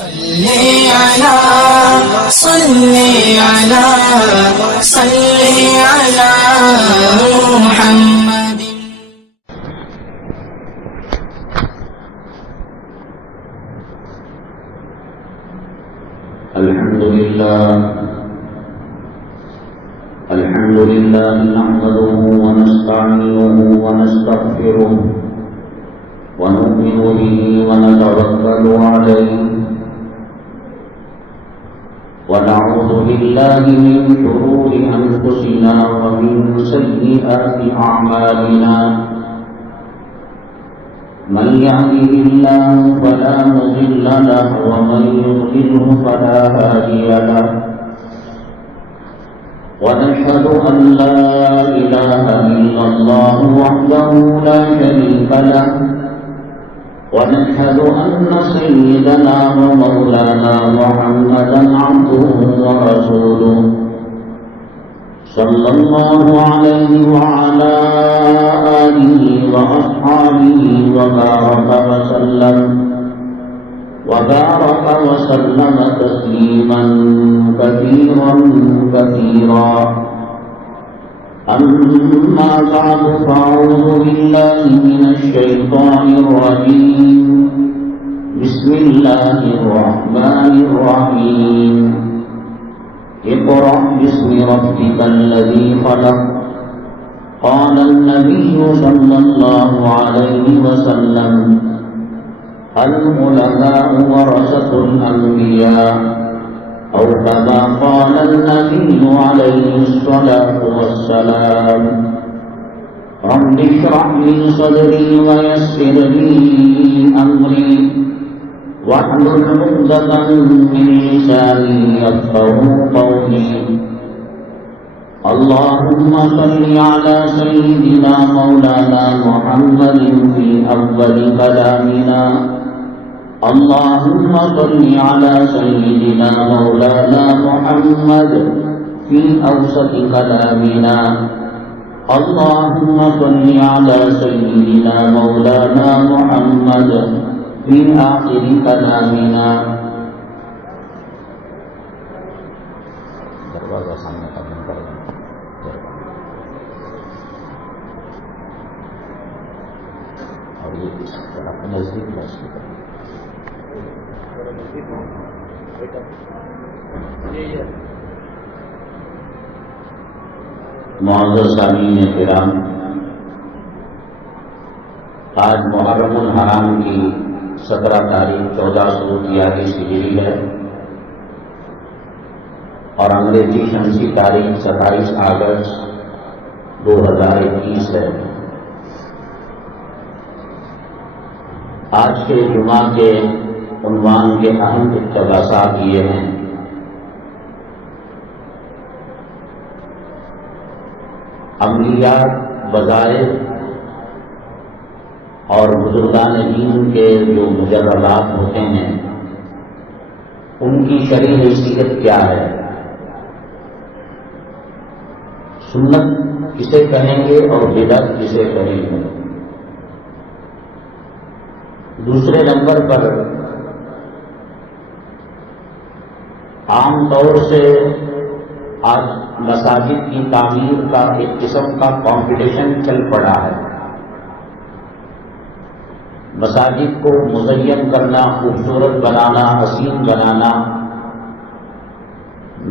صلی علی محمد. الحمد لله نحمده ونستعينه ونستغفره ونؤمن به ونتوكل عليه ونعوذ بالله من شرور أنفسنا ومن سيئات أعمالنا. من يهده الله فلا مضل له ومن يضلله فلا هادي له. ونشهد أن لا إله إلا الله وحده لا شريك له. ونشهد أن سيدنا ومولانا محمدا عبده ورسوله صلى الله عليه وعلى آله وأصحابه وبارك وسلم تسليما كثيرا. أما بعد فأعوذ بالله من الشيطان الرجيم. بسم الله الرحمن الرحيم. اقرأ باسم ربك الذي خلق. قال النبي صلى الله عليه وسلم العلماء ورثة الأنبياء أو كما قال النبي عليه الصلاة والسلام. رب اشرح لي صدري ويسر لي أمري واحلل عقدة من لساني يفقهوا قولي. اللهم صل على سيدنا مولانا محمد في أول كلامنا. اللهم صل على سيدنا مولانا محمد في أوسط كلامنا. اللهم صل على سيدنا مولانا محمد في آخر كلامنا. دروازہ سامنے کا بند کر دیں اور یہ اس طرح نزدیک محسوس کریں. معزز سامعین کرام، آج محرم الحرام کی 17 تاریخ 1443 ہجری ہے اور انگریزی شمسی تاریخ 27 اگست 2021 ہے. آج کے جمعہ کے عنوان کے اہم اقتباسات یہ ہیں. عملیات وظائف اور بزرگان دین کے جو مجربات ہوتے ہیں ان کی شرعی حیثیت کیا ہے، سنت کسے کہیں گے اور بدعت کسے کہیں گے. دوسرے نمبر پر عام طور سے آج مساجد کی تعمیر کا ایک قسم کا کمپٹیشن چل پڑا ہے. مساجد کو مزین کرنا، خوبصورت بنانا، حسین بنانا،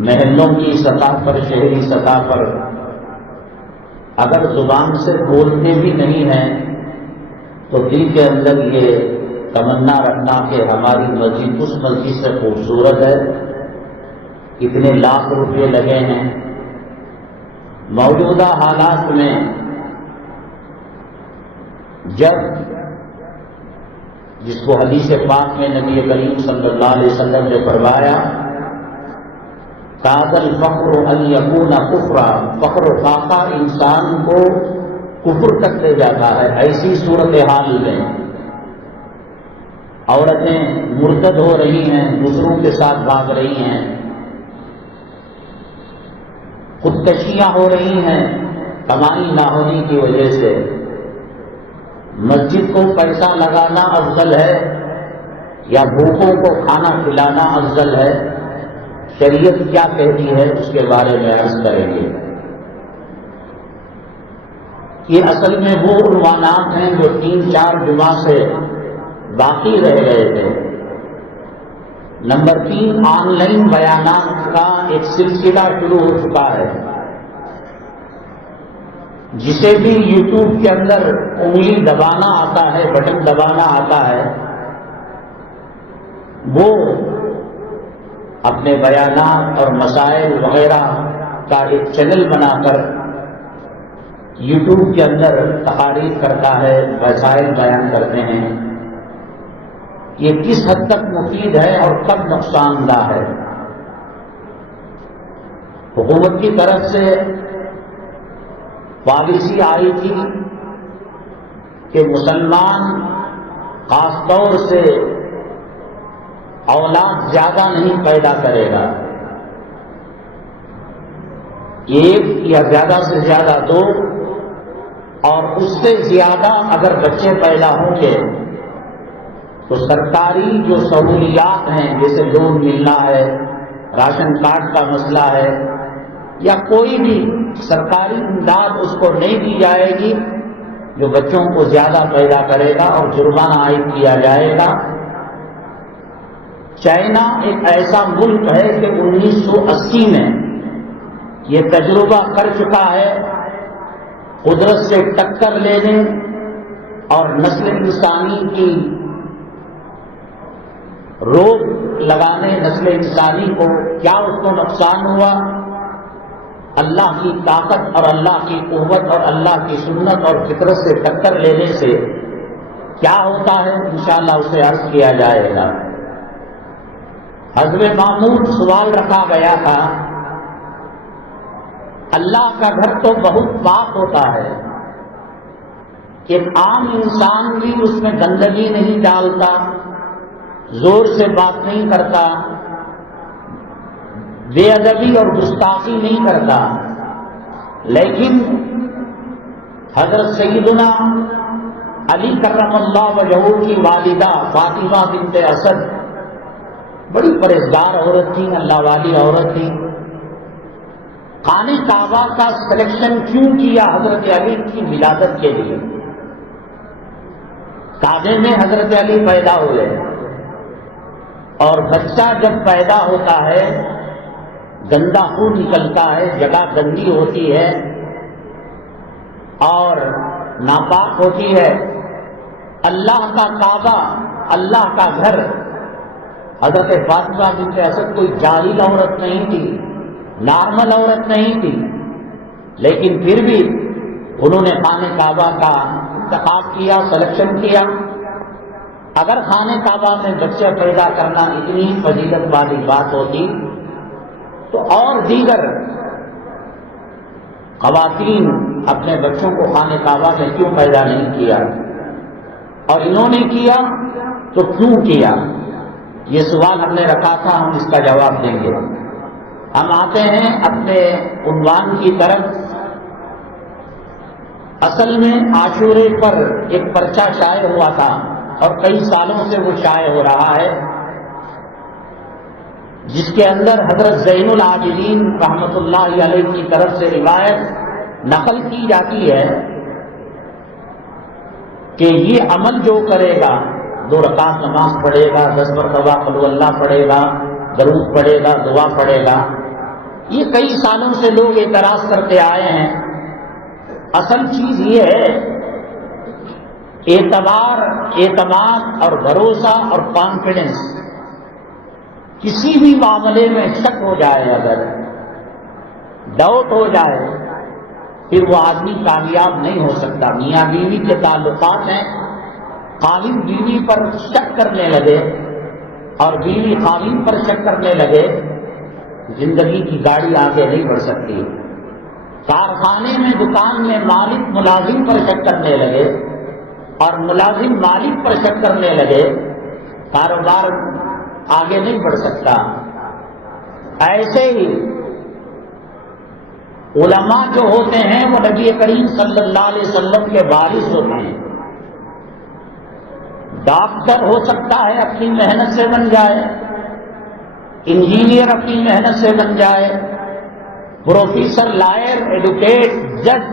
محلوں کی سطح پر، شہری سطح پر اگر زبان سے بولتے بھی نہیں ہیں تو دل کے اندر یہ تمنا رکھنا کہ ہماری مسجد اس مسجد سے خوبصورت ہے، اتنے لاکھ روپے لگے ہیں. موجودہ حالات میں جب جس کو حدیث پاک میں نبی کریم صلی اللہ علیہ وسلم نے فرمایا کاد الفقر ان یکون کفرا، فقر و فاقہ انسان کو کفر تک لے جاتا ہے. ایسی صورتحال میں عورتیں مرتد ہو رہی ہیں، دوسروں کے ساتھ بھاگ رہی ہیں، خودکشیاں ہو رہی ہیں کمائی نہ ہونے کی وجہ سے. مسجد کو پیسہ لگانا افضل ہے یا بھوکوں کو کھانا کھلانا افضل ہے؟ شریعت کیا کہتی ہے اس کے بارے میں عرض کریں گے۔ یہ اصل میں وہ عنوانات ہیں جو 3-4 جمعہ سے باقی رہ گئے تھے۔ نمبر 3، آن لائن بیانات کا ایک سلسلہ شروع ہو چکا ہے۔ جسے بھی یوٹیوب کے اندر انگلی دبانا آتا ہے، بٹن دبانا آتا ہے، وہ اپنے بیانات اور مسائل وغیرہ کا ایک چینل بنا کر یوٹیوب کے اندر تقاریر کرتا ہے، مسائل بیان کرتے ہیں۔ یہ کس حد تک مفید ہے اور کب نقصان دہ ہے؟ حکومت کی طرف سے پالیسی آئی تھی کہ مسلمان خاص طور سے اولاد زیادہ نہیں پیدا کرے گا، ایک یا زیادہ سے زیادہ 2، اور اس سے زیادہ اگر بچے پیدا ہوں گے تو سرکاری جو سہولیات ہیں، جیسے لون ملنا ہے، راشن کارڈ کا مسئلہ ہے، یا کوئی بھی سرکاری امداد اس کو نہیں دی جائے گی جو بچوں کو زیادہ پیدا کرے گا، اور جرمانہ عائد کیا جائے گا۔ چائنا ایک ایسا ملک ہے کہ 1980 میں یہ تجربہ کر چکا ہے، قدرت سے ٹکر لینے اور نسل انسانی کی روک لگانے، نسل انسانی کو کیا اس کو نقصان ہوا؟ اللہ کی طاقت اور اللہ کی قوت اور اللہ کی سنت اور فطرت سے ٹکر لینے سے کیا ہوتا ہے، انشاءاللہ اسے عرض کیا جائے گا۔ حضرت محمود سوال رکھا گیا تھا، اللہ کا گھر تو بہت پاک ہوتا ہے، ایک عام انسان بھی اس میں گندگی نہیں ڈالتا، زور سے بات نہیں کرتا، بے ادبی اور گستاخی نہیں کرتا، لیکن حضرت سیدنا علی کرم اللہ وجہہ کی والدہ فاطمہ بنت اسد بڑی پرہیزگار عورت تھی، اللہ والی عورت تھی۔ خانہ کعبہ کا سلیکشن کیوں کیا حضرت علی کی ولادت کے لیے؟ کعبے میں حضرت علی پیدا ہوئے، اور بچہ جب پیدا ہوتا ہے گندا خون نکلتا ہے، جگہ گندی ہوتی ہے اور ناپاک ہوتی ہے۔ اللہ کا کعبہ، اللہ کا گھر، حضرت فاطمہ بنت اسد کوئی جاہل عورت نہیں تھی، نارمل عورت نہیں تھی، لیکن پھر بھی انہوں نے خانہ کعبہ کا انتخاب کیا، سلیکشن کیا۔ اگر خانہ کعبہ میں بچے پیدا کرنا اتنی فضیلت والی بات ہوتی تو اور دیگر خواتین اپنے بچوں کو خانہ کعبہ میں کیوں پیدا نہیں کیا؟ اور انہوں نے کیا تو کیوں کیا؟ یہ سوال ہم نے رکھا تھا، ہم اس کا جواب دیں گے۔ ہم آتے ہیں اپنے عنوان کی طرف۔ اصل میں عاشورے پر ایک پرچہ شائع ہوا تھا اور کئی سالوں سے وہ شائع ہو رہا ہے، جس کے اندر حضرت زین العابدین رحمۃ اللہ علیہ کی طرف سے روایت نقل کی جاتی ہے کہ یہ عمل جو کرے گا، 2 رکعت نماز پڑھے گا، 10 مرتبہ قل ہو اللہ پڑھے گا، درود پڑھے گا، دعا پڑھے گا، یہ کئی سالوں سے لوگ اعتراض کرتے آئے ہیں۔ اصل چیز یہ ہے، اعتماد اور بھروسہ اور کانفیڈنس، کسی بھی معاملے میں شک ہو جائے، اگر ڈاؤٹ ہو جائے، پھر وہ آدمی کامیاب نہیں ہو سکتا۔ میاں بیوی کے تعلقات ہیں، خاوند بیوی پر شک کرنے لگے اور بیوی خاوند پر شک کرنے لگے، زندگی کی گاڑی آگے نہیں بڑھ سکتی۔ کارخانے میں، دکان میں مالک ملازم پر شک کرنے لگے اور ملازم مالک پر شک کرنے لگے، کاروبار آگے نہیں بڑھ سکتا۔ ایسے ہی علماء جو ہوتے ہیں وہ نبی کریم صلی اللہ علیہ وسلم کے وارث ہوتے ہیں۔ ڈاکٹر ہو سکتا ہے اپنی محنت سے بن جائے، انجینئر اپنی محنت سے بن جائے، پروفیسر، لائر، ایڈوکیٹ، جج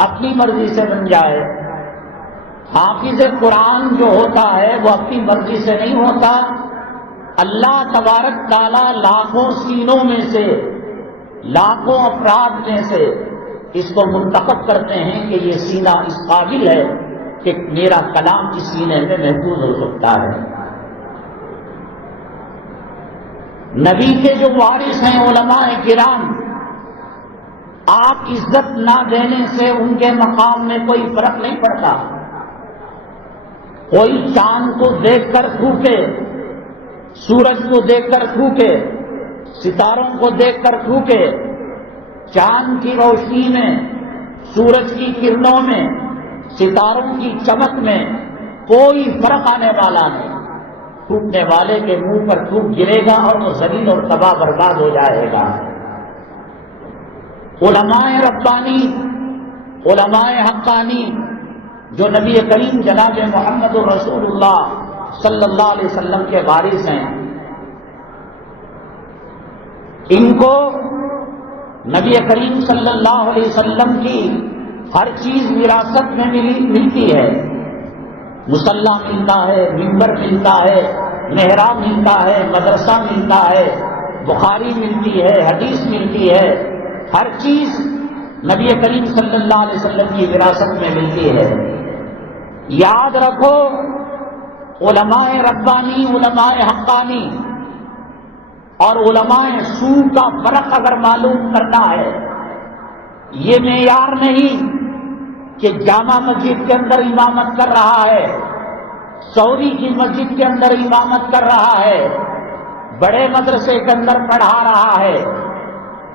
اپنی مرضی سے بن جائے۔ حافظ قرآن جو ہوتا ہے وہ اپنی مرضی سے نہیں ہوتا، اللہ تبارک تعالیٰ لاکھوں سینوں میں سے، لاکھوں افراد میں سے اس کو منتخب کرتے ہیں کہ یہ سینہ اس قابل ہے کہ میرا کلام اس سینے میں محفوظ ہو سکتا ہے۔ نبی کے جو وارث ہیں علماء کرام، آپ عزت نہ دینے سے ان کے مقام میں کوئی فرق نہیں پڑتا۔ کوئی چاند کو دیکھ کر تھوکے، سورج کو دیکھ کر تھوکے، ستاروں کو دیکھ کر تھوکے، چاند کی روشنی میں، سورج کی کرنوں میں، ستاروں کی چمک میں کوئی فرق آنے والا نہیں۔ تھوکنے والے کے منہ پر تھوک گرے گا اور وہ ذلیل اور تباہ برباد ہو جائے گا۔ علماء ربانی، علماء حقانی جو نبی کریم جناب محمد رسول اللہ صلی اللہ علیہ وسلم کے وارث ہیں، ان کو نبی کریم صلی اللہ علیہ وسلم کی ہر چیز وراثت میں ملتی ہے۔ مصلی ملتا ہے، منبر ملتا ہے، محراب ملتا ہے، مدرسہ ملتا ہے، بخاری ملتی ہے، حدیث ملتی ہے، ہر چیز نبی کریم صلی اللہ علیہ وسلم کی وراثت میں ملتی ہے۔ یاد رکھو، علماء ربانی، علماء حقانی اور علماء سو کا فرق اگر معلوم کرنا ہے، یہ معیار نہیں کہ جامع مسجد کے اندر امامت کر رہا ہے، سعودی کی مسجد کے اندر امامت کر رہا ہے، بڑے مدرسے کے اندر پڑھا رہا ہے۔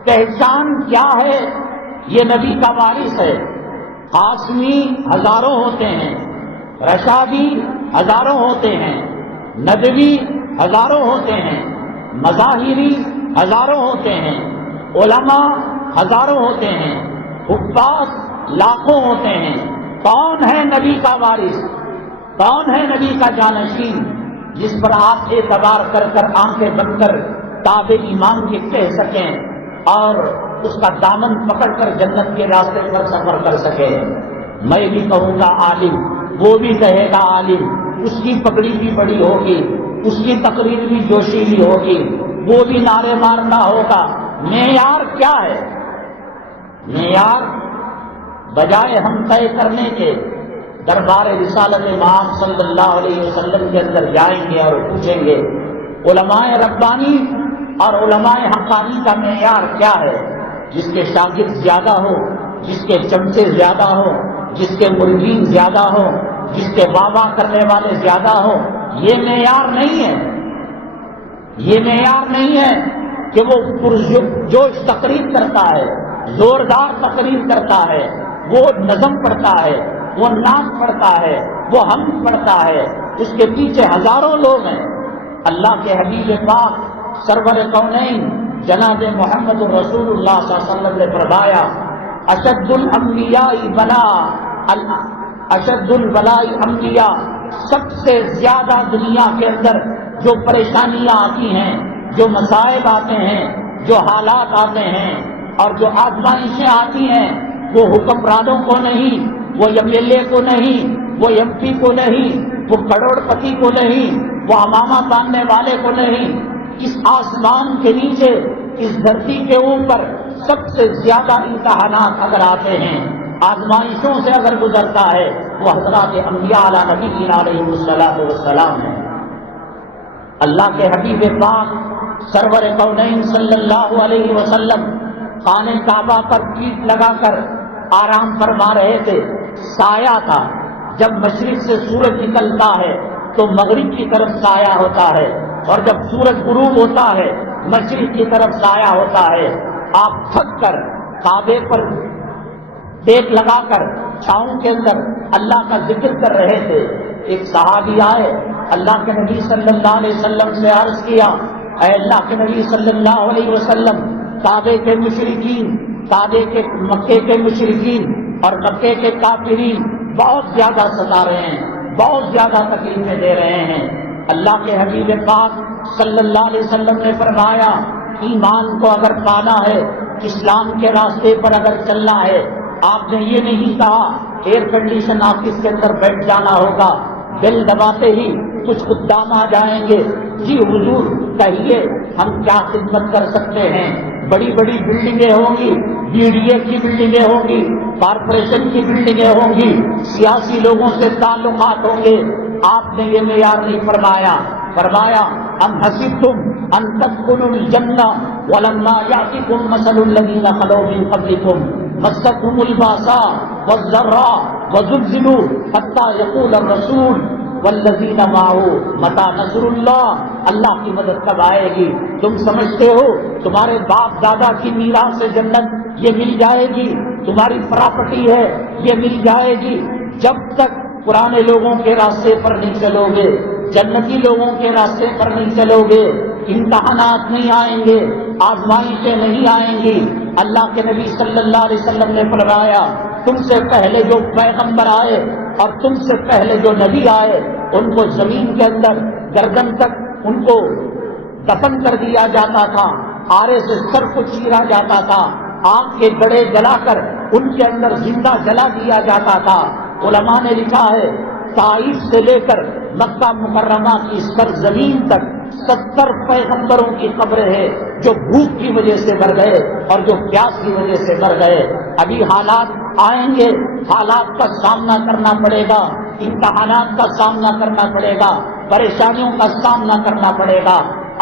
پہچان کیا ہے؟ یہ نبی کا وارث ہے۔ قاسمی ہزاروں ہوتے ہیں، رشادی ہزاروں ہوتے ہیں، ندوی ہزاروں ہوتے ہیں، مظاہری ہزاروں ہوتے ہیں، علماء ہزاروں ہوتے ہیں، حفاظ لاکھوں ہوتے ہیں۔ کون ہے نبی کا وارث؟ کون ہے نبی کا جانشین جس پر آپ اعتبار کر کر آنکھیں بند کر تابع ایمان کے کہہ سکیں اور اس کا دامن پکڑ کر جنت کے راستے پر سفر کر سکیں؟ میں بھی کہوں گا عالم، وہ بھی کہے گا عالم، اس کی پگڑی بھی بڑی ہوگی، اس کی تقریر بھی جوشیلی ہوگی، وہ بھی نعرے مارنا ہوگا۔ معیار کیا ہے؟ معیار بجائے ہم طے کرنے کے دربار رسالت امام صلی اللہ علیہ وسلم کے اندر جائیں گے اور پوچھیں گے علماء ربانی اور علماء حقانی کا معیار کیا ہے؟ جس کے شاگرد زیادہ ہو، جس کے چمچے زیادہ ہو، جس کے مرغین زیادہ ہو، جس کے بابا کرنے والے زیادہ ہو، یہ معیار نہیں ہے۔ یہ معیار نہیں ہے کہ وہ پرجوش تقریر کرتا ہے، زوردار تقریر کرتا ہے، وہ نظم پڑھتا ہے، وہ نعت پڑھتا ہے، وہ حمد پڑھتا ہے، اس کے پیچھے ہزاروں لوگ ہیں۔ اللہ کے حبیب پاک سرور کونین جناب محمد رسول اللہ صلی اللہ علیہ وسلم نے فرمایا، اشد الانبیاء بلاء، اشد البلاء انبیاء، سب سے زیادہ دنیا کے اندر جو پریشانیاں آتی ہیں، جو مصائب آتے ہیں، جو حالات آتے ہیں اور جو آزمائشیں آتی ہیں، وہ حکمرانوں کو نہیں، وہ ایم ایل اے کو نہیں، وہ ایم پی کو نہیں، وہ کروڑ پتی کو نہیں، وہ امامہ باندھنے والے کو نہیں۔ اس آسمان کے نیچے، اس دھرتی کے اوپر سب سے زیادہ امتحانات اگر آتے ہیں، آزمائشوں سے اگر گزرتا ہے، وہ حضرات انبیاء علی نبینا علیہ الصلوۃ والسلام ہیں۔ اللہ کے حبیب پاک سرور کونین صلی اللہ علیہ وسلم خانہ کعبہ پر پیٹھ لگا کر آرام فرما رہے تھے، سایہ تھا۔ جب مشرق سے سورج نکلتا ہے تو مغرب کی طرف سایہ ہوتا ہے، اور جب سورج غروب ہوتا ہے مشرق کی طرف سایہ ہوتا ہے۔ آپ تھک کر کعبے پر ٹیک لگا کر چھاؤں کے اندر اللہ کا ذکر کر رہے تھے۔ ایک صحابی آئے، اللہ کے نبی صلی اللہ علیہ وسلم سے عرض کیا، اے اللہ کے نبی صلی اللہ علیہ وسلم، کعبے کے مشرکین، کعبے کے مکے کے مشرکین اور مکے کے کافرین بہت زیادہ ستا رہے ہیں، بہت زیادہ تکلیفیں دے رہے ہیں۔ اللہ کے حبیب پاک صلی اللہ علیہ وسلم نے فرمایا ایمان کو اگر پانا ہے، اسلام کے راستے پر اگر چلنا ہے، آپ نے یہ نہیں کہا ایئر کنڈیشن آفس کے اندر بیٹھ جانا ہوگا، بیل دباتے ہی کچھ خدام آ جائیں گے، جی حضور کہیے ہم کیا خدمت کر سکتے ہیں۔ بڑی بڑی بلڈنگیں ہوں گی، بی ڈی اے کی بلڈنگیں ہوں گی، کارپوریشن کی بلڈنگیں ہوں گی، سیاسی لوگوں سے تعلقات ہوں گے۔ آپ نے یہ معیار نہیں فرمایا، فرمایا ام حسبتم ان تدخلوا الجنہ ولما یأتکم مثل الذین خلوا من قبلکم مستهم الباساء والضراء وزلزلوا حتى يقول الرسول والذین معه متی نصر اللہ۔ اللہ کی مدد کب آئے گی؟ تم سمجھتے ہو تمہارے باپ دادا کی میراث سے جنت یہ مل جائے گی، تمہاری پراپرٹی ہے یہ مل جائے گی؟ جب تک پرانے لوگوں کے راستے پر نہیں چلو گے، جنتی لوگوں کے راستے پر نہیں چلو گے، امتحانات نہیں آئیں گے، آزمائشیں نہیں آئیں گی۔ اللہ کے نبی صلی اللہ علیہ وسلم نے فرمایا تم سے پہلے جو پیغمبر آئے اور تم سے پہلے جو نبی آئے ان کو زمین کے اندر گردن تک ان کو دفن کر دیا جاتا تھا، آرے سے سر کو چیرا جاتا تھا، آگ کے گڑے جلا کر ان کے اندر زندہ جلا دیا جاتا تھا۔ علماء نے لکھا ہے طائف سے لے کر مکہ مکرمہ کی سرزمین تک 70 پیغمبروں کی قبریں ہیں جو بھوک کی وجہ سے مر گئے اور جو پیاس کی وجہ سے مر گئے۔ ابھی حالات آئیں گے، حالات کا سامنا کرنا پڑے گا، امتحانات کا سامنا کرنا پڑے گا، پریشانیوں کا سامنا کرنا پڑے گا۔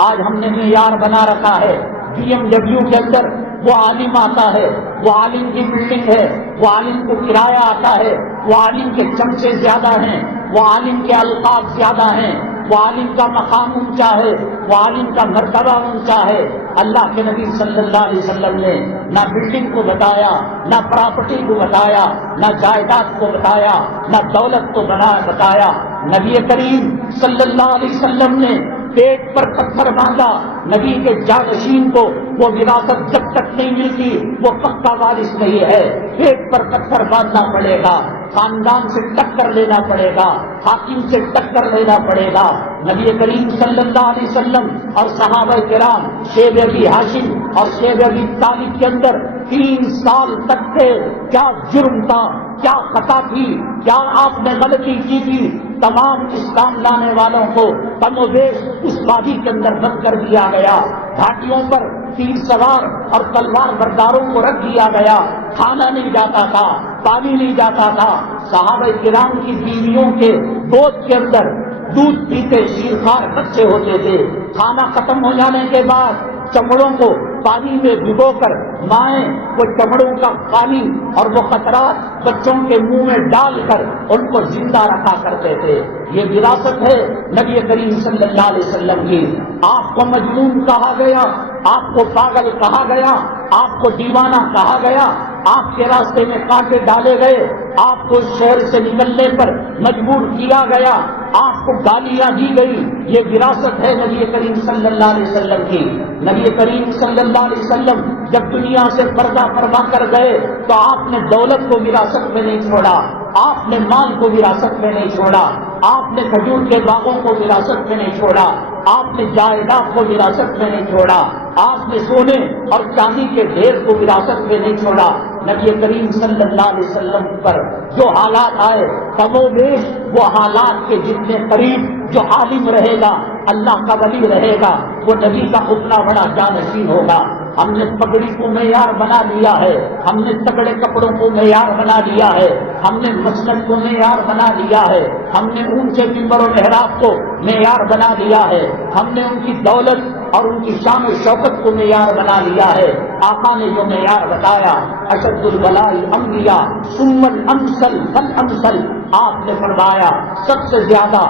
آج ہم نے معیار بنا رکھا ہے، بی ایم ڈبلیو کے اندر وہ عالم آتا ہے، وہ عالم کی بلڈنگ ہے، وہ عالم کو کرایہ آتا ہے، وہ عالم کے چمچے زیادہ ہیں، وہ عالم کے القاب زیادہ ہیں، وہ عالم کا مقام اونچا ہے، وہ عالم کا مرتبہ اونچا ہے۔ اللہ کے نبی صلی اللہ علیہ وسلم نے نہ بلڈنگ کو بتایا، نہ پراپرٹی کو بتایا، نہ جائیداد کو بتایا، نہ دولت کو بتایا۔ نبی کریم صلی اللہ علیہ وسلم نے پیٹ پر پتھر باندھا، نبی کے جانشین کو وہ وراثت جب تک نہیں ملتی وہ پکا وارث نہیں ہے، پیٹ پر پتھر باندھنا پڑے گا، خاندان سے ٹکر لینا پڑے گا، حاکم سے ٹکر لینا پڑے گا۔ نبی کریم صلی اللہ علیہ وسلم اور صحابہ کرام شیب ابی ہاشم اور شیب ابی طالب کے اندر 3 سال تک تھے۔ کیا جرم تھا، کیا خطا تھی، کیا آپ نے غلطی کی تھی؟ تمام اسلام لانے والوں کو کم و بیش اس وادی کے اندر بند کر دیا گیا، گھاٹیوں پر تیر سوار اور تلوار برداروں کو رکھ دیا گیا، کھانا نہیں جاتا تھا، پانی نہیں جاتا تھا۔ صحابہ کرام کی بیویوں کے گود کے اندر دودھ پیتے شیرخوار بچے ہوتے تھے، کھانا ختم ہو جانے کے بعد چمڑوں کو پانی میں بھگو کر مائیں وہ چمڑوں کا پانی اور وہ قطرات بچوں کے منہ میں ڈال کر ان کو زندہ رکھا کرتے تھے۔ یہ وراثت ہے نبی کریم صلی اللہ علیہ وسلم کی۔ آپ کو مجنون کہا گیا، آپ کو پاگل کہا گیا، آپ کو دیوانہ کہا گیا، آپ کے راستے میں کانٹے ڈالے گئے، آپ کو شہر سے نکلنے پر مجبور کیا گیا، آپ کو گالیاں دی گئی۔ یہ وراثت ہے نبی کریم صلی اللہ علیہ وسلم کی۔ نبی کریم صلی اللہ علیہ وسلم جب دنیا سے پردہ فرما کر گئے تو آپ نے دولت کو وراثت میں نہیں چھوڑا، آپ نے مال کو وراثت میں نہیں چھوڑا، آپ نے کھجور کے باغوں کو وراثت میں نہیں چھوڑا، آپ نے جائیداد کو وراثت میں نہیں چھوڑا، آپ نے سونے اور چاندی کے ڈھیر کو وراثت میں نہیں چھوڑا۔ نبی کریم صلی اللہ علیہ وسلم پر جو حالات آئے کم و بیش وہ حالات کے جتنے قریب جو عالم رہے گا، اللہ کا ولی رہے گا، وہ نبی کا اتنا بڑا جانشین ہوگا۔ ہم نے پگڑی کو معیار بنا لیا ہے، ہم نے تگڑے کپڑوں کو معیار بنا لیا ہے، ہم نے مسند کو معیار بنا لیا ہے، ہم نے اونچے ممبر و محراب کو معیار بنا لیا ہے، ہم نے ان کی دولت اور ان کی شان و شوکت کو معیار بنا لیا ہے۔ آقا نے جو معیار بتایا اشد البلاء الانبیاء ثم الامثل فالامثل، آپ نے فرمایا سب سے زیادہ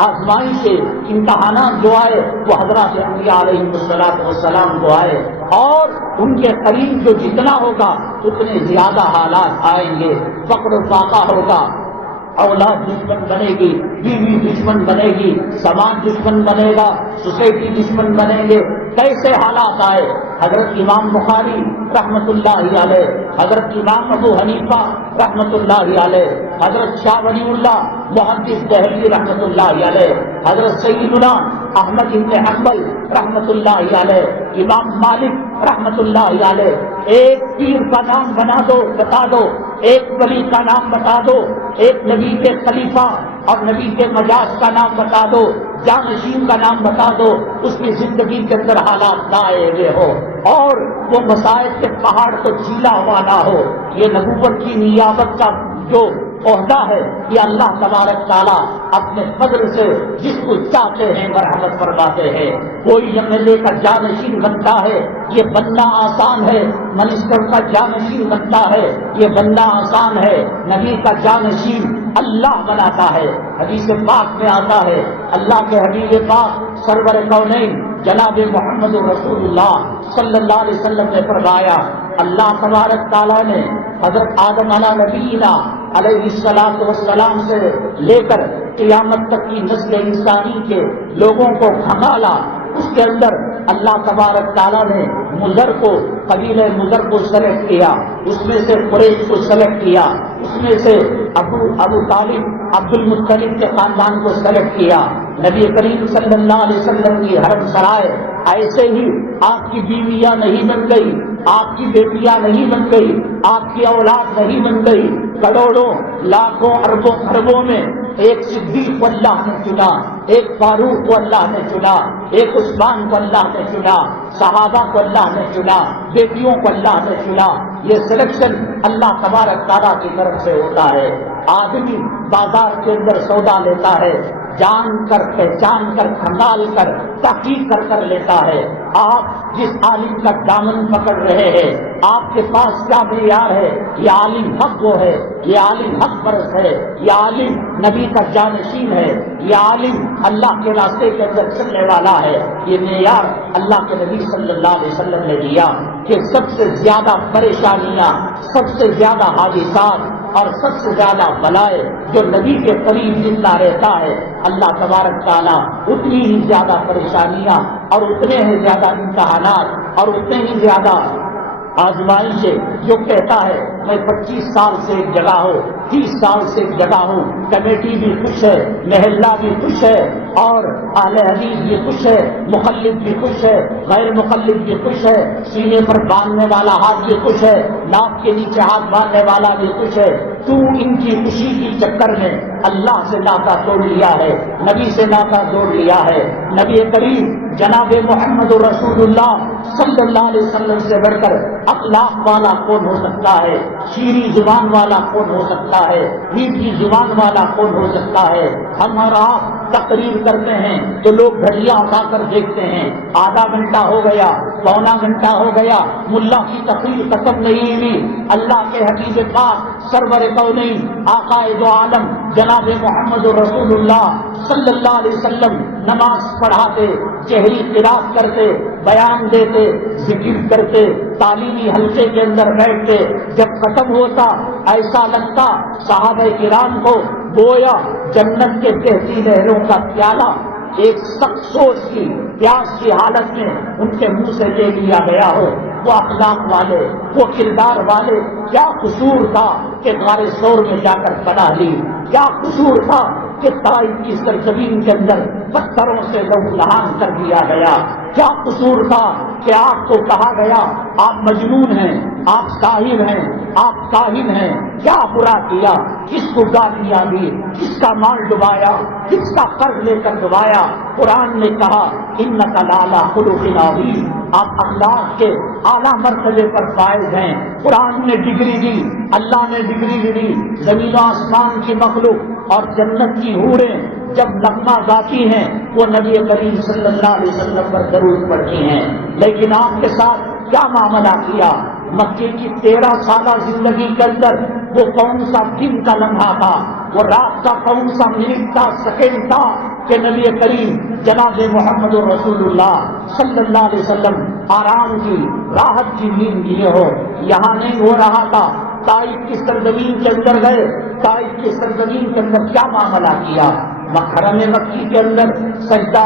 آزمائش امتحانات جو آئے وہ حضرات انبیاء علیہ السلام کو آئے، اور ان کے قریب جو جتنا ہوگا اتنے زیادہ حالات آئیں گے۔ فقر و فاقہ ہوگا، اولاد دشمن بنے گی، بیوی دشمن بنے گی، سماج دشمن بنے گا، سوسائٹی دشمن بنے گے۔ کیسے حالات آئے؟ حضرت امام بخاری رحمت اللہ علیہ، حضرت امام ابو حنیفہ رحمت اللہ علیہ، حضرت شاہ ولی اللہ محدث دہلوی رحمۃ اللہ علیہ، حضرت سیدنا احمد بن حنبل رحمۃ اللہ علیہ، امام مالک رحمۃ اللہ علیہ، ایک پیر کا نام بتا دو، ایک ولی کا نام بتا دو، ایک نبی کے خلیفہ اور نبی کے مجاز کا نام بتا دو، جانشین کا نام بتا دو، اس کی زندگی کے اندر حالات نہ آئے ہوئے ہو اور وہ مسائل کے پہاڑ کو جھیلا ہوا نہ ہو۔ یہ نبوت کی نیابت کا جو عہدہ ہے یہ اللہ تبارک تعالیٰ اپنے فضل سے جس کو چاہتے ہیں مرحمت فرماتے ہیں۔ کوئی MLA کا جانشین بنتا ہے یہ بننا آسان ہے، منسٹر کا جانشین بنتا ہے یہ بننا آسان ہے، نبی کا جانشین اللہ بناتا ہے۔ حدیث پاک میں آتا ہے اللہ کے حبیب پاک سرور کونین جناب محمد رسول اللہ صلی اللہ علیہ وسلم نے فرمایا اللہ تبارک تعالیٰ نے حضرت آدم علیہ نبینا علیہ السلام سے لے کر قیامت تک کی نسل انسانی کے لوگوں کو کھنگالا، اس کے اندر اللہ تبارک تعالیٰ نے مضر کو قبیلہ مضر کو سلیکٹ کیا، اس میں سے قریش کو سلیکٹ کیا، اس میں سے ابو طالب عبد المطلب کے خاندان کو سلیکٹ کیا۔ نبی کریم صلی اللہ علیہ وسلم کی حرم سرائے ایسے ہی آپ کی بیویاں نہیں بن گئی، آپ کی بیٹیاں نہیں بن گئی، آپ کی اولاد نہیں بن گئی، کروڑوں لاکھوں اربوں خربوں میں ایک صدیق کو اللہ نے چنا، ایک فاروق کو اللہ نے چنا، ایک عثمان کو اللہ نے چنا، صحابہ کو اللہ نے چنا، بیٹیوں کو اللہ نے چنا۔ یہ سلیکشن اللہ تبارک تعالیٰ کی طرف سے ہوتا ہے۔ آدمی بازار کے اندر سودا لیتا ہے، جان کر پہچان کر کھنگال کر تحقیق کر لیتا ہے۔ آپ جس عالم کا دامن پکڑ رہے ہیں آپ کے پاس کیا معیار ہے؟ یہ عالم حق وہ ہے، یہ عالم حق پرست ہے، یہ عالم نبی کا جانشین ہے، یہ عالم اللہ کے راستے کے اندر چلنے والا ہے۔ یہ معیار اللہ کے نبی صلی اللہ علیہ وسلم نے دیا کہ سب سے زیادہ پریشانیاں، سب سے زیادہ حادثات اور سب سے زیادہ بلائے جو نبی کے قریب زندہ رہتا ہے اللہ تبارک تعالیٰ اتنی ہی زیادہ پریشانیاں اور اتنے ہی زیادہ امتحانات اور اتنے ہی زیادہ آزمائشیں جو کہتا ہے میں 25 سال سے ایک جگہ ہوں، 30 سال سے ایک جگہ ہوں، کمیٹی بھی خوش ہے، محلہ بھی خوش ہے اور اہل حدیث بھی خوش ہے، مخلف بھی خوش ہے، غیر مخلف بھی خوش ہے، سینے پر باندھنے والا ہاتھ بھی خوش ہے، ناک کے نیچے ہاتھ باندھنے والا بھی خوش ہے۔ تو ان کی خوشی کی چکر میں اللہ سے ناطا توڑ لیا ہے، نبی سے ناطا توڑ لیا ہے۔ نبی کریم جناب محمد رسول اللہ صلی اللہ علیہ وسلم سے بڑھ کر اخلاق والا کون ہو سکتا ہے؟ شیریں زبان والا کون ہو سکتا ہے؟ میٹھی زبان والا کون ہو سکتا ہے؟ ہم اور آپ تقریر کرتے ہیں تو لوگ گھڑیاں اٹھا کر دیکھتے ہیں، آدھا گھنٹہ ہو گیا، پونا گھنٹہ ہو گیا، ملا کی تقریر ختم نہیں ہوئی۔ اللہ کے حبیب پاک سرور کونین آقا دو عالم جناب محمد رسول اللہ صلی اللہ علیہ وسلم نماز پڑھاتے، جہری قرات کرتے، بیان دیتے، ذکر کرتے، تعلیمی حلقے کے اندر بیٹھتے، جب ختم ہوتا ایسا لگتا صحابہ کرام کو گویا جنت کے بہتی نہروں کا پیالہ ایک سخت سوچ کی پیاس کی حالت میں ان کے منہ سے لے لیا گیا ہو۔ وہ اخلاق والے، وہ کردار والے، کیا قصور تھا کہ غار ثور میں جا کر پناہ لی؟ کیا قصور تھا کہ طائف کی سرزمین کے اندر پتھروں سے لہو لہان کر دیا گیا؟ کیا قصور تھا کہ آپ کو کہا گیا آپ مجنون ہیں، آپ ساحر ہیں، آپ کاہن ہیں؟ کیا برا کیا؟ کس کو گالیاں دی؟ کس کا مال ڈبایا؟ کس کا قرض لے کر ڈبایا؟ قرآن نے کہا انک لعلی خلق عظیم، آپ اخلاق کے اعلیٰ مرتبے پر فائز ہیں۔ قرآن نے ڈگری دی، اللہ نے ڈگری دی، زمین و آسمان کی مخلوق اور جنت کی حوریں جب نغمہ گاتی ہیں وہ نبی کریم صلی اللہ علیہ وسلم پر درود پڑھتی ہیں۔ لیکن آپ کے ساتھ کیا معاملہ کیا؟ مکے کی 13 سالہ زندگی کے اندر وہ کون سا دن کا لمحہ تھا، وہ رات کا کون سا منٹ تھا، سیکنڈ تھا کہ نبی کریم جناب محمد رسول اللہ صلی اللہ علیہ وسلم آرام کی راحت کی نیند لیے ہو؟ یہاں نہیں ہو رہا تھا، طائف کی سرزمین کے اندر گئے، طائف کی سرزمین کے اندر کیا معاملہ کیا؟ حرم مکی کے اندر سجدہ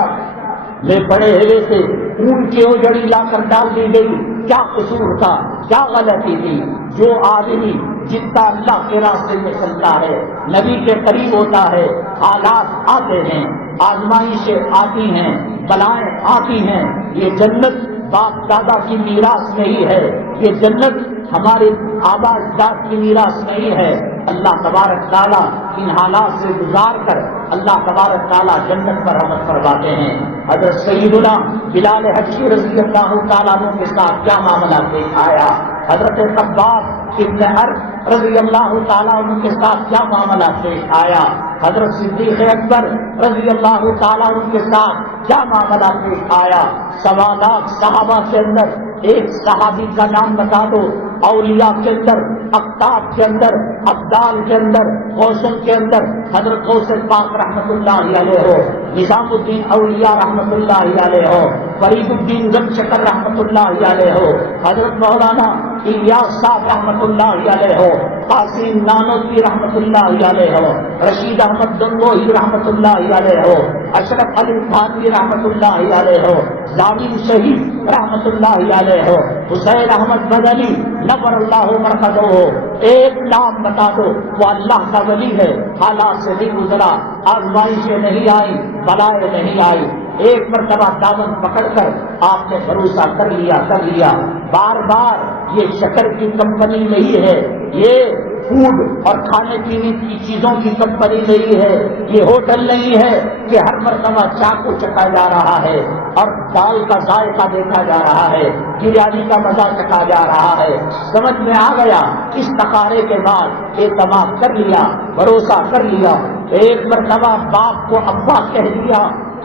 میں پڑے ہوئے تھے، اون کی اوجڑی لا کر ڈال دی گئی، کیا قصور تھا، کیا غلطی تھی؟ جو آدمی جتنا اللہ کے راستے میں چلتا ہے، نبی کے قریب ہوتا ہے، حالات آتے ہیں، آزمائشیں آتی ہیں، بلائیں آتی ہیں، یہ جنت باپ دادا کی میراث نہیں ہے، یہ جنت ہمارے آبا اجداد کی میراث نہیں ہے۔ اللہ تبارک تعالیٰ ان حالات سے گزار کر اللہ تبارک تعالیٰ جنت پر رحمت فرماتے ہیں۔ حضرت سیدنا بلال حبشی رضی اللہ تعالیٰ عنہ کے ساتھ کیا معاملہ پیش آیا، حضرت خباب ابن حرب رضی اللہ تعالیٰ عنہ کے ساتھ کیا معاملہ پیش آیا، حضرت صدیق اکبر رضی اللہ تعالیٰ عنہ کے ساتھ کیا معاملہ پیش آیا۔ 1.25 لاکھ صحابہ کے اندر ایک صحابی کا نام بتا دو، اولیاء کے اندر، اقطاب کے اندر، ابدال کے اندر، غوثوں کے اندر حضرت غوث پاک رحمت اللہ علیہ ہو، نظام الدین اولیاء رحمت اللہ علیہ ہو، فرید الدین غم شکر رحمت اللہ علیہ ہو، حضرت مولانا الیاس صاحب رحمت اللہ علیہ ہو، قاسم نانوتوی رحمت اللہ علیہ ہو، رشید احمد گنگوہی رحمت اللہ علیہ ہو، اشرف علی تھانوی رحمت اللہ علیہ ہو، ضامن شہید رحمت اللہ علیہ ہو، حسین احمد مدنی نور اللہ مرکزہ ہو، ایک نام بتا دو وہ اللہ کا ولی ہے، حالات سے نہیں گزرا، آزمائشیں نہیں آئی، بلائیں نہیں آئی، ایک مرتبہ دامن پکڑ کر آپ نے بھروسہ کر لیا۔ بار بار یہ شکر کی کمپنی نہیں ہے، یہ فوڈ اور کھانے پینے کی چیزوں کی کمپنی نہیں ہے، یہ ہوٹل نہیں ہے کہ ہر مرتبہ چاقو چکا جا رہا ہے اور دال کا ذائقہ دیکھا جا رہا ہے، بریانی کا مزہ چکا جا رہا ہے۔ سمجھ میں آ گیا، اس تقارے کے بعد اعتماد کر لیا، بھروسہ کر لیا، ایک مرتبہ باپ کو ابا کہہ دیا،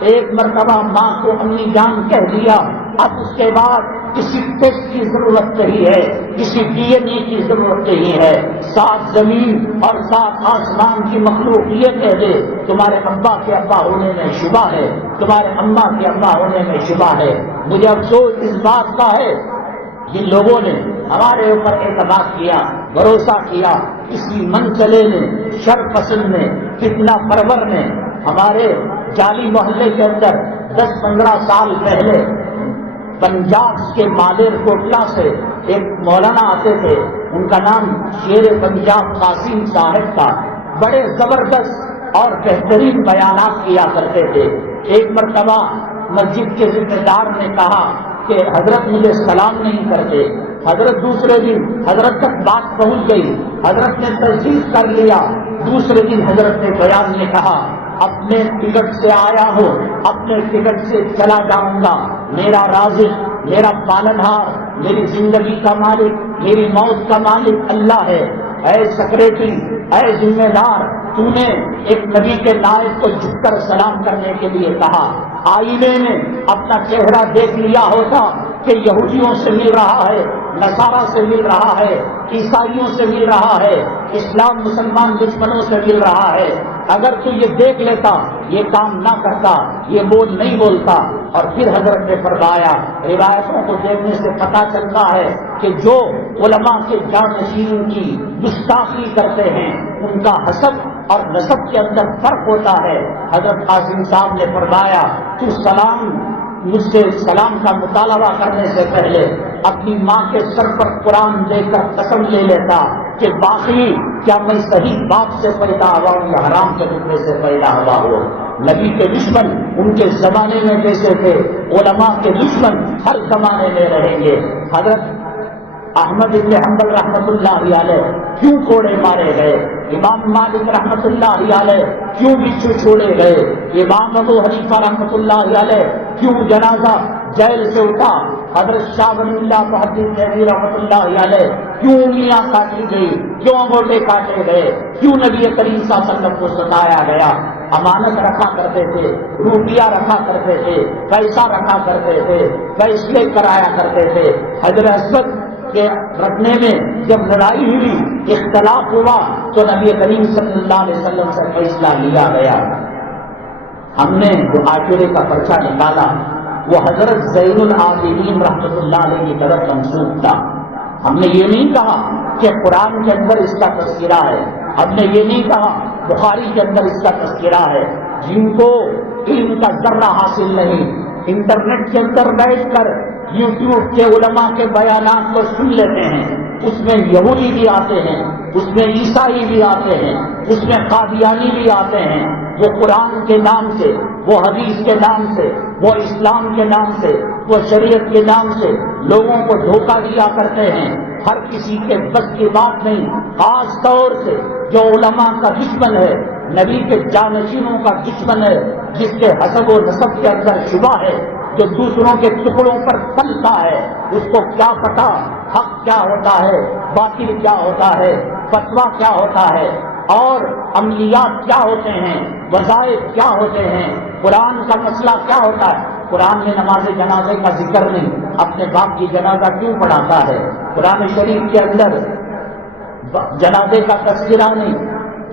ایک مرتبہ ماں کو امی جان کہہ دیا، اب اس کے بعد کسی ٹیسٹ کی ضرورت نہیں ہے، کسی ڈی این اے کی ضرورت نہیں ہے، 7 زمین اور 7 آسمان کی مخلوق یہ کہہ دے تمہارے ابا کے ابا ہونے میں شبہ ہے، تمہارے اماں کے ابا ہونے میں شبہ ہے۔ مجھے افسوس اس بات کا ہے جن لوگوں نے ہمارے اوپر اعتماد کیا، بھروسہ کیا، کسی منچلے نے، شر پسند نے، فتنہ پرور نے ہمارے جالی محلے کے اندر 10-15 سال پہلے پنجاب کے مالیر کوٹلا سے ایک مولانا آتے تھے، ان کا نام شیر پنجاب قاسم صاحب تھا، بڑے زبردست اور بہترین بیانات کیا کرتے تھے۔ ایک مرتبہ مسجد کے ذمہ دار نے کہا کہ حضرت مجھے سلام نہیں کرتے، حضرت دوسرے دن حضرت تک بات پہنچ گئی، حضرت نے تصدیق کر لیا، دوسرے دن حضرت نے بیان میں کہا اپنے ٹکٹ سے آیا ہوں، اپنے ٹکٹ سے چلا جاؤں گا، میرا رازق، میرا پالنہار، میری زندگی کا مالک، میری موت کا مالک اللہ ہے۔ اے سیکریٹری، اے ذمہ دار، تو نے ایک نبی کے نائب کو جھک کر سلام کرنے کے لیے کہا، آئینے میں اپنا چہرہ دیکھ لیا ہوتا کہ یہودیوں سے مل رہا ہے، نصارہ سے مل رہا ہے، عیسائیوں سے مل رہا ہے، اسلام مسلمان دشمنوں سے مل رہا ہے، اگر تو یہ دیکھ لیتا یہ کام نہ کرتا، یہ بول نہیں بولتا۔ اور پھر حضرت نے فرمایا، روایتوں کو دیکھنے سے پتہ چلتا ہے کہ جو علماء کے جانشینوں کی گستاخی کرتے ہیں ان کا حسب اور نسب کے اندر فرق ہوتا ہے۔ حضرت قاسم صاحب نے فرمایا تو مجھ سے سلام کا مطالبہ کرنے سے پہلے اپنی ماں کے سر پر قرآن دے کر قسم لے لیتا کہ باقی کیا میں صحیح باپ سے پیدا ہوا ہوں یا حرام کے ٹکڑے سے پیدا ہوا ہوں۔ نبی کے دشمن ان کے زمانے میں جیسے تھے، علماء کے دشمن ہر زمانے میں رہیں گے۔ حضرت احمد بن حنبل رحمت اللہ علیہ کیوں کوڑے مارے گئے، امام مالک رحمت اللہ علیہ کیوں بچھو چھوڑے گئے، امام ابو حنیفہ رحمت اللہ علیہ کیوں جنازہ جیل سے اٹھا، حضرت شاہ ولی اللہ محدث دہلوی رحمت اللہ علیہ کیوں انگلیاں کاٹی گئی، کیوں انگوٹھے کاٹے گئے، کیوں نبی کریم صلی اللہ علیہ وسلم کو ستایا گیا۔ امانت رکھا کرتے تھے، روپیہ رکھا کرتے تھے، پیسہ رکھا کرتے تھے، فیصلے کرایا کرتے تھے۔ حجر اسود کے رکھنے میں جب لڑائی ہوئی، اختلاف ہوا تو نبی کریم صلی اللہ علیہ وسلم سے فیصلہ لیا گیا۔ ہم نے جو عاشورے کا پرچہ نکالا وہ حضرت زین العابدین رحمۃ اللہ علیہ کی طرف منسوب تھا۔ ہم نے یہ نہیں کہا کہ قرآن کے اندر اس کا تذکرہ ہے، ہم نے یہ نہیں کہا بخاری کے اندر اس کا تذکرہ ہے۔ جن کو علم کا ذرہ حاصل نہیں، انٹرنیٹ کے اندر بیٹھ کر یوٹیوب کے علماء کے بیانات کو سن لیتے ہیں، اس میں یہودی بھی آتے ہیں، اس میں عیسائی بھی آتے ہیں، اس میں قادیانی بھی آتے ہیں، وہ قرآن کے نام سے، وہ حدیث کے نام سے، وہ اسلام کے نام سے، وہ شریعت کے نام سے لوگوں کو دھوکہ دیا کرتے ہیں۔ ہر کسی کے بس کی بات نہیں، خاص طور سے جو علماء کا دشمن ہے، نبی کے جانشینوں کا دشمن ہے، جس کے حسب و نسب کے اندر شبہ ہے، جو دوسروں کے ٹکڑوں پر پلتا ہے، اس کو کیا پتا حق کیا ہوتا ہے، باطل کیا ہوتا ہے، فتویٰ کیا ہوتا ہے، اور عملیات کیا ہوتے ہیں، وظائف کیا ہوتے ہیں، قرآن کا مسئلہ کیا ہوتا ہے۔ قرآن میں نماز جنازے کا ذکر نہیں، اپنے باپ کی جنازہ کیوں پڑھاتا ہے؟ قرآن شریف کے اندر جنازے کا تذکرہ نہیں،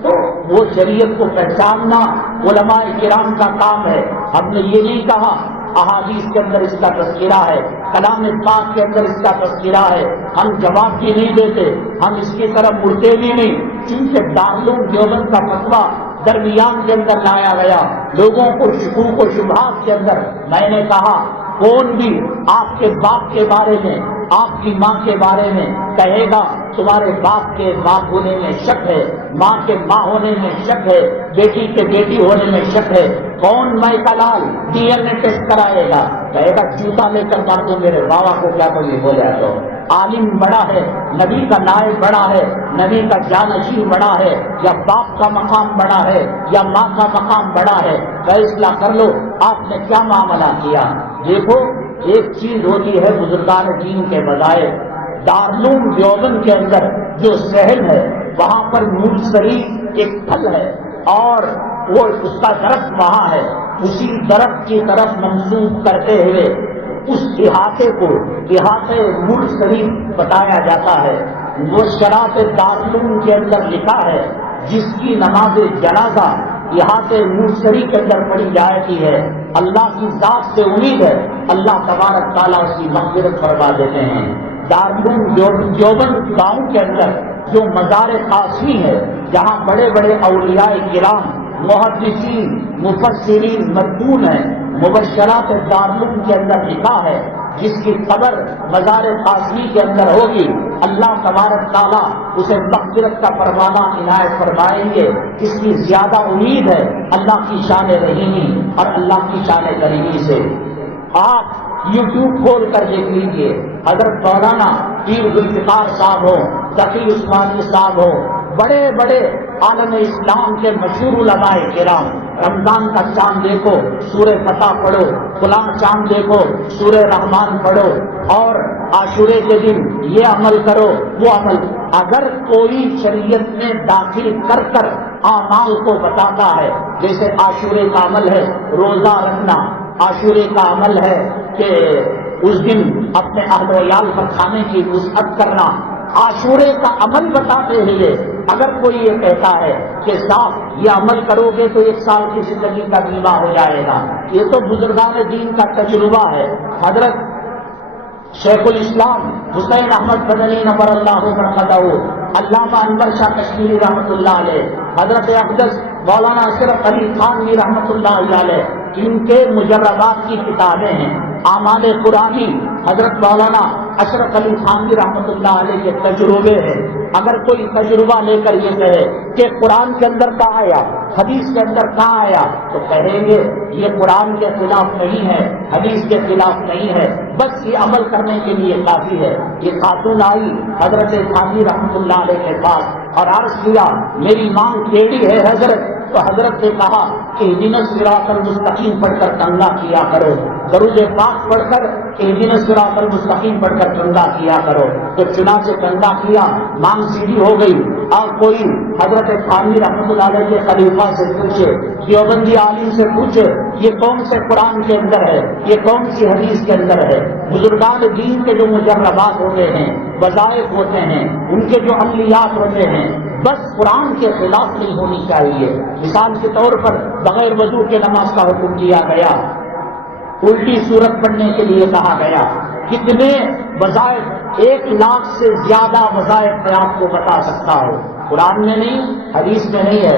تو وہ شریعت کو پہچاننا علماء کرام کا کام ہے۔ ہم نے یہ نہیں کہا احادیث کے اندر اس کا تذکرہ ہے، کلام پاک کے اندر اس کا تذکرہ ہے، ہم جواب بھی نہیں دیتے، ہم اس کی طرف مڑتے بھی نہیں، کیونکہ دارالعلوم دیوبند کا فتویٰ درمیان کے اندر لایا گیا، لوگوں کو شکوک و شبہات کے اندر۔ میں نے کہا کون بھی آپ کے باپ کے بارے میں، آپ کی ماں کے بارے میں کہے گا تمہارے باپ کے باپ ہونے میں شک ہے، ماں کے ماں ہونے میں شک ہے، بیٹی کے بیٹی ہونے میں شک ہے، کون میں کا لال ڈی این اے ٹیسٹ کرائے گا؟ کہے گا جوتا لے کر مار دو میرے بابا کو، کیا تو یہ بولے تو عالم بڑا ہے، نبی کا نائب بڑا ہے، نبی کا جانشین بڑا ہے، یا باپ کا مقام بڑا ہے یا ماں کا مقام بڑا ہے، فیصلہ کر لو آپ نے کیا معاملہ کیا۔ دیکھو ایک چیز ہوتی ہے بزرگان دین کے بجائے، دارالعلوم دیوبند کے اندر جو شہر ہے وہاں پر مولسری ایک پھل ہے اور وہ اس کا درخت وہاں ہے، اسی درخت کی طرف منسوب کرتے ہوئے اس احاطے کو احاطے مولسری بتایا جاتا ہے۔ وہ شرائط دارالعلوم کے اندر لکھا ہے جس کی نماز جنازہ احاطے مولسری کے اندر پڑھی جاتی ہے، اللہ کی ذات سے امید ہے اللہ تبارک تعالیٰ اس کی مغفرت فرما دیتے ہیں۔ دارالعلوم دیوبند گاؤں کے اندر جو مزار قاسمی ہے، جہاں بڑے بڑے اولیاء کرام، محدثین، مفسرین مدفون ہیں، مبشرات دارالعلوم کے اندر لکھا ہے جس کی قبر مزار قاسمی کے اندر ہوگی اللہ تبارک تعالیٰ اسے مغفرت کا پروانہ عنایت فرمائیں گے۔ اس کی زیادہ امید ہے اللہ کی شان رحیمی اور اللہ کی شان کریمی سے۔ آپ یوٹیوب کھول کر دیکھ لیجیے، حضرت مولانا پیر ذوالفقار صاحب ہو، تقی عثمانی صاحب ہو، بڑے بڑے عالم اسلام کے مشہور علماء کرام، رمضان کا چاند دیکھو سورہ فتح پڑھو، فلاں چاند دیکھو سورہ رحمان پڑھو، اور عاشورے کے دن یہ عمل کرو وہ عمل، اگر کوئی شریعت میں داخل کر کر اعمال کو بتاتا ہے، جیسے عاشورے کا عمل ہے روزہ رکھنا، عاشورے کا عمل ہے کہ اس دن اپنے اہل و عیال پر کھانے کی وسعت کرنا، عاشورے کا عمل بتاتے ہوئے اگر کوئی یہ کہتا ہے کہ صاحب یہ عمل کرو گے تو 1 سال کی زندگی کا بیمہ ہو جائے گا، یہ تو بزرگان دین کا تجربہ ہے۔ حضرت شیخ الاسلام حسین احمد مدنی نور اللہ مرقدہ، علامہ انور شاہ کشمیری رحمۃ اللہ علیہ، حضرت اقدس مولانا اشرف علی خانوی رحمۃ اللہ علیہ، ان کے مجربات کی کتابیں ہیں۔ اعمال قرآنی حضرت مولانا اشرف علی خانوی رحمۃ اللہ علیہ کے تجربے ہیں۔ اگر کوئی تجربہ لے کر یہ کہے کہ قرآن کے اندر کہاں آیا، حدیث کے اندر کہاں آیا، تو کہیں گے یہ قرآن کے خلاف نہیں ہے، حدیث کے خلاف نہیں ہے، بس یہ عمل کرنے کے لیے کافی ہے۔ یہ خاتون آئی حضرت خانوی رحمۃ اللہ علیہ کے پاس اور عرض کیا میری مانگ ٹیڑھی ہے حضرت، تو حضرت نے کہا کہ اہدنا الصراط المستقیم پڑھ کر کنگا کیا کرو، درود پاک پڑھ کر اہدنا الصراط المستقیم پڑھ کر کنگا کیا کرو، تو چنانچہ کنگا کیا، مانگ سیدھی ہو گئی۔ اور کوئی حضرت خانوی رحمۃ اللہ علیہ کے خلیفہ سے پوچھے، دیوبندی عالم سے پوچھے یہ کون سے قرآن کے اندر ہے، یہ کون سی حدیث کے اندر ہے۔ بزرگان دین کے جو مجربات ہوتے ہیں، وظائف ہوتے ہیں، ان کے جو عملیات ہوتے ہیں، بس قرآن کے خلاف نہیں ہونی چاہیے۔ مثال کے طور پر بغیر وضو کے نماز کا حکم دیا گیا، الٹی صورت پڑھنے کے لیے کہا گیا، کتنے وظائف، 1 لاکھ سے زیادہ وظائف میں آپ کو بتا سکتا ہوں، قرآن میں نہیں، حدیث میں نہیں ہے،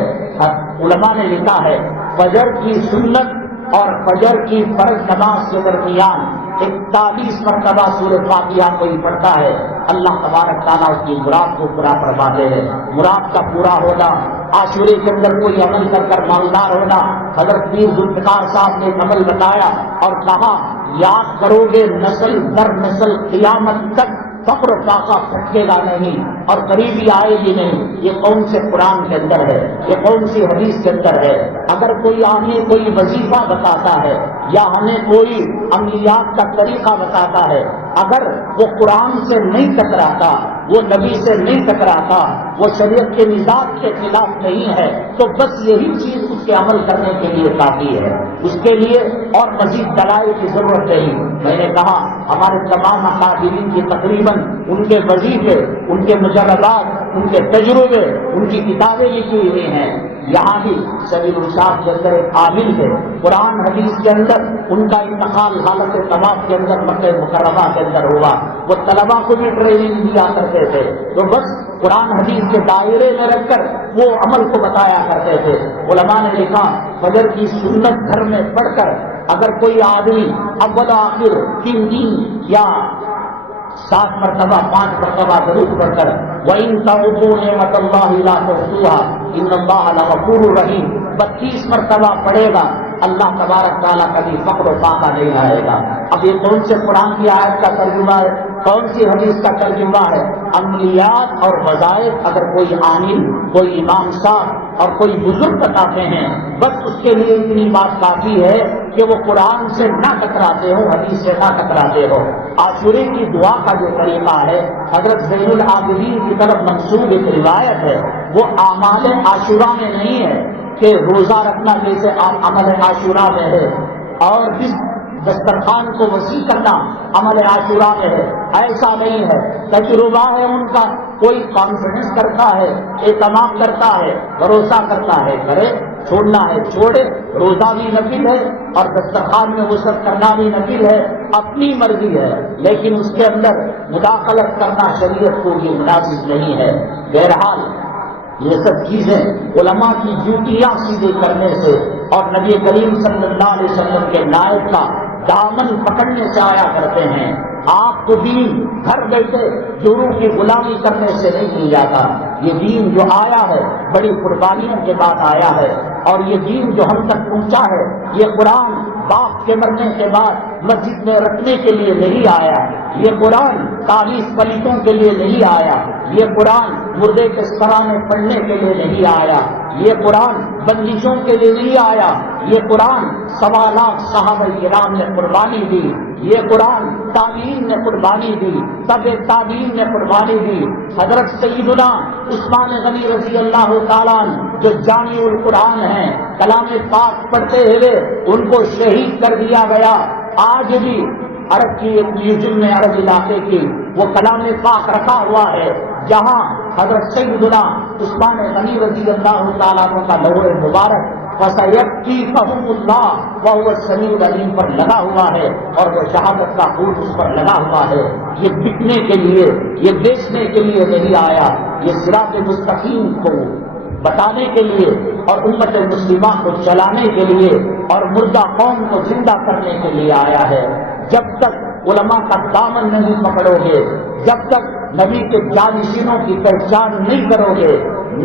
علماء نے لکھا ہے فجر کی سنت اور فجر کی فرض نماز کے درمیان 41 مرتبہ سورہ فاتحہ کوئی پڑھتا ہے، اللہ تبارک تعالیٰ اس کی مراد کو پورا فرماتے ہیں۔ مراد کا پورا ہونا، عاشورے کے اندر کوئی عمل کر کر مالدار ہونا۔ حضرت پیر ذوالفقار صاحب نے ایک عمل بتایا اور کہا یاد کرو گے نسل در نسل قیامت تک فقر و فاقہ پھٹکے گا نہیں اور قریبی آئے گی نہیں۔ یہ کون سے قرآن کے اندر ہے، یہ کون سی حدیث کے اندر ہے؟ اگر کوئی ہمیں کوئی وظیفہ بتاتا ہے یا ہمیں کوئی عملیات کا طریقہ بتاتا ہے، اگر وہ قرآن سے نہیں ٹکراتا، وہ نبی سے نہیں ٹکراتا، وہ شریعت کے نظام کے خلاف نہیں ہے، تو بس یہی چیز اس کے عمل کرنے کے لیے کافی ہے، اس کے لیے اور مزید دلائل کی ضرورت نہیں۔ میں نے کہا ہمارے تمام اکابرین کی تقریباً ان کے وظیفے، ان کے مجربات، ان کے تجربے، ان کی کتابیں لکھی ہوئی ہیں۔ یہاں بھی سبیل الرشاد کے اندر ایک عامل ہے، قرآن حدیث کے اندر ان کا انتقال حالت طواف کے اندر مکہ مکرمہ کے اندر ہوا۔ وہ طلبا کو بھی ٹریننگ دیا کرتے تھے، تو بس قرآن حدیث کے دائرے میں رکھ کر وہ عمل کو بتایا کرتے تھے۔ علماء نے لکھا فجر کی سنت گھر میں پڑھ کر اگر کوئی آدمی اول آخر 3 دن یا 7 مرتبہ 5 مرتبہ درود پڑھ کر وَإِن تَعُدُّوا نِعْمَتَ اللَّهِ لَا تُحْصُوهَا إِنَّ اللَّهَ لَغَفُورٌ رَحِيمٌ 32 مرتبہ پڑھے گا، اللہ تبارک تعالیٰ کبھی فقر و فاقہ نہیں آئے گا۔ اب یہ کون سے قرآن کی آیت کا ترجمہ ہے، کون سی حدیث کا ترجمہ ہے؟ عملیات اور وظائف اگر کوئی عامل، کوئی امام صاحب اور کوئی بزرگ بتاتے ہیں، بس اس کے لیے اتنی بات کافی ہے کہ وہ قرآن سے نہ ٹکراتے ہو، حدیث سے نہ ٹکراتے ہو۔ عاشورے کی دعا کا جو طریقہ ہے حضرت زین العابدین کی طرف منسوب ایک روایت ہے، وہ اعمال عاشورہ میں نہیں ہے کہ روزہ رکھنا جیسے عمل عاشورہ میں ہے اور جس دسترخوان کو وسیع کرنا عمل عاشورہ میں ہے، ایسا نہیں ہے۔ تجربہ ہے ان کا، کوئی کانفیڈنس کرتا ہے، اعتماد کرتا ہے، بھروسہ کرتا ہے، کرے، چھوڑنا ہے چھوڑے، روزہ بھی نفل ہے اور دسترخوان میں وسعت کرنا بھی نفل ہے، اپنی مرضی ہے، لیکن اس کے اندر مداخلت کرنا شریعت کو یہ مناسب نہیں ہے۔ بہرحال یہ سب چیزیں علماء کی ڈیوٹیاں سیدھے کرنے سے اور نبی کریم صلی اللہ علیہ وسلم کے نائب کا دامن پکڑنے سے آیا کرتے ہیں۔ آپ کو دین گھر بیٹھے جوروں کی غلامی کرنے سے نہیں مل جاتا۔ یہ دین جو آیا ہے بڑی قربانیوں کے بعد آیا ہے، اور یہ دین جو ہم تک پہنچا ہے، یہ قرآن باپ کے مرنے کے بعد مسجد میں رکھنے کے لیے نہیں آیا، یہ قرآن 40 پلیتوں کے لیے نہیں آیا، یہ قرآن مردے کے سرانے پڑھنے کے لیے نہیں آیا، یہ قرآن بندشوں کے لیے نہیں آیا، یہ قرآن 1.25 لاکھ صحابہ کرام نے قربانی دی، یہ قرآن تابعین نے قربانی دی، تبع تابعین نے قربانی دی۔ حضرت سیدنا عثمان غنی رضی اللہ تعالیٰ جو جامع القرآن ہیں، کلام پاک پڑھتے ہوئے ان کو شہید کر دیا گیا۔ آج بھی عرب کی ایک میوزیم میں عرب علاقے کی وہ کلام پاک رکھا ہوا ہے، جہاں حضرت سیدنا عثمان غنی رضی اللہ تعالیٰ کا لوح مبارک فَسَيَكْفِيكَهُمُ اللَّهُ وَهُوَ السَّمِيعُ الْعَلِيمُ پر لگا ہوا ہے، اور وہ شہادت کا خون اس پر لگا ہوا ہے۔ یہ بکنے کے لیے، یہ بیچنے کے لیے نہیں آیا، یہ صراط مستقیم کو بتانے کے لیے اور امت مسلمہ کو چلانے کے لیے اور مردہ قوم کو زندہ کرنے کے لیے آیا ہے۔ جب تک علماء کا دامن نہیں پکڑو گے، جب تک نبی کے جانشینوں کی پہچان نہیں کرو گے،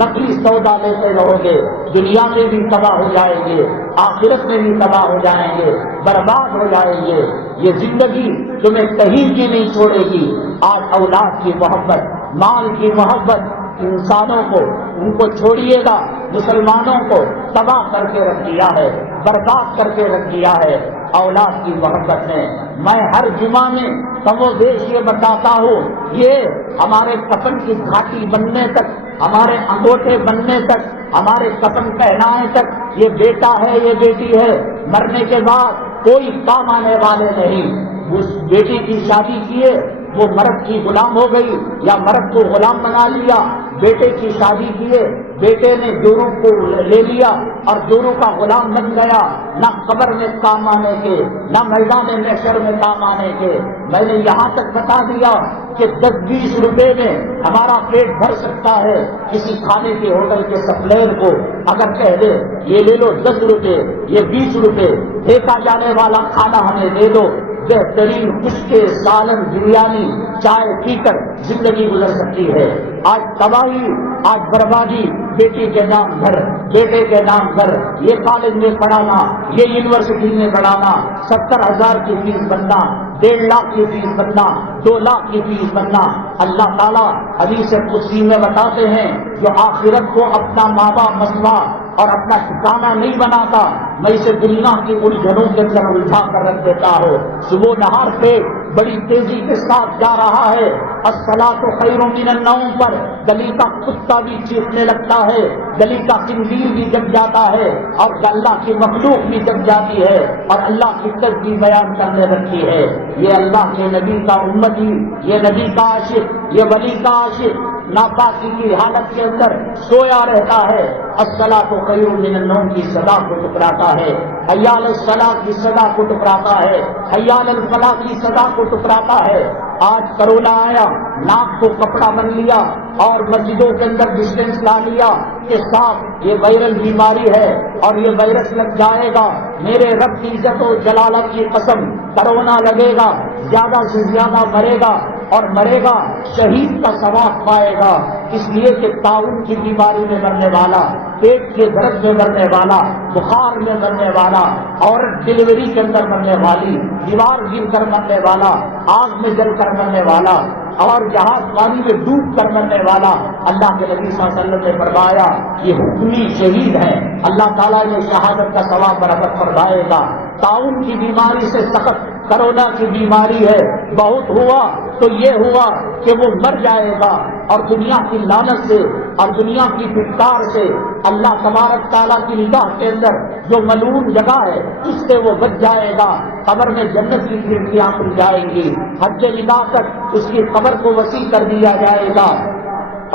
نقلی سودا لیتے رہو گے، دنیا میں بھی تباہ ہو جائیں گے، آخرت میں بھی تباہ ہو جائیں گے، برباد ہو جائیں گے۔ یہ زندگی تمہیں کہیں کی نہیں چھوڑے گی۔ آج اولاد کی محبت، مال کی محبت انسانوں کو، ان کو چھوڑیے گا، مسلمانوں کو تباہ کر کے رکھ دیا ہے، برباد کر کے رکھ دیا ہے۔ اولاد کی محبت میں میں ہر جمعہ میں کم و بیش یہ بتاتا ہوں، یہ ہمارے کفن کی گھاٹی بننے تک، ہمارے انگوٹھے بننے تک، ہمارے کفن پہنانے تک یہ بیٹا ہے، یہ بیٹی ہے، مرنے کے بعد کوئی کام آنے والے نہیں۔ اس بیٹی کی شادی کیے، وہ مرد کی غلام ہو گئی یا مرد کو غلام بنا لیا، بیٹے کی شادی کیے، بیٹے نے جوروں کو لے لیا اور جوروں کا غلام بن گیا، نہ قبر میں کام آنے کے، نہ میدان محشر میں کام آنے کے۔ میں نے یہاں تک بتا دیا کہ 10-20 روپے میں ہمارا پیٹ بھر سکتا ہے، کسی کھانے کے ہوٹل کے سپلائر کو اگر کہہ دے یہ لے لو 10 روپے، یہ 20 روپے، پھینکا جانے والا کھانا ہمیں دے دو، بہترین کشتے، سالن، بریانی، چائے پی کر زندگی گزر سکتی ہے۔ آج تباہی، آج بربادی، بیٹی کے نام گھر، بیٹے کے نام گھر، یہ کالج میں پڑھانا، یہ یونیورسٹی میں پڑھانا، 70,000 کی فیس بننا، 1.5 لاکھ کی فیس بننا، 2 لاکھ کی فیس بننا۔ اللہ تعالیٰ حدیث قدسی میں بتاتے ہیں جو آخرت کو اپنا ماں باپ مسئلہ اور اپنا ٹھکانہ نہیں بناتا، میں اسے دنیا کی الجھنوں کے اندر الجھا کر رکھ دیتا ہوں۔ صبح نہار پہ بڑی تیزی کے ساتھ جا رہا ہے، الصلاۃ خیر من النوم پر گلی کا کتا بھی چیخنے لگتا ہے، گلی کا خنزیر بھی جگ جاتا ہے، اور اللہ کی مخلوق بھی جگ جاتی ہے، اور اللہ کی تسبیح بیان کرنے لگتی ہے۔ یہ اللہ کے نبی کا امتی، یہ نبی کا عاشق، یہ ولی کا عاشق ناپاکی کی حالت کے اندر سویا رہتا ہے، الصلاۃ خیر من النوم کی صدا کو ٹکراتا ہے، حی علی الصلاۃ کی صدا کو ٹکراتا ہے، حی علی الفلاح کی صدا کو ٹکراتا ہے۔ آج کرونا آیا، ناک کو کپڑا بن لیا اور مسجدوں کے اندر ڈسٹینس لا لیا کہ صاحب یہ وائرل بیماری ہے اور یہ وائرس لگ جائے گا، میرے رب کی عزت و جلالت کی قسم کرونا لگے گا، زیادہ سے زیادہ مرے گا، اور مرے گا شہید کا ثواب پائے گا، اس لیے کہ طاعون کی بیماری میں مرنے والا، پیٹ کے درد میں مرنے والا، بخار میں مرنے والا، عورت ڈلیوری کے اندر مرنے والی، دیوار گر کر مرنے والا، آگ میں جل کر مرنے والا، اور جہاز پانی میں ڈوب کر مرنے والا، اللہ کے نبی صلی اللہ علیہ وسلم نے فرمایا یہ حکمی شہید ہے، اللہ تعالیٰ نے شہادت کا ثواب برکت فرمائے گا۔ طاعون کی بیماری سے سخت کرونا کی بیماری ہے، بہت ہوا تو یہ ہوا کہ وہ مر جائے گا، اور دنیا کی لعنت سے اور دنیا کی پھٹکار سے اللہ تبارک تعالیٰ کی نگاہ کے اندر جو ملعون جگہ ہے اس سے وہ بچ جائے گا، قبر میں جنت کی کھڑکیاں کھل جائیں گی، حج نگاہ تک اس کی قبر کو وسیع کر دیا جائے گا،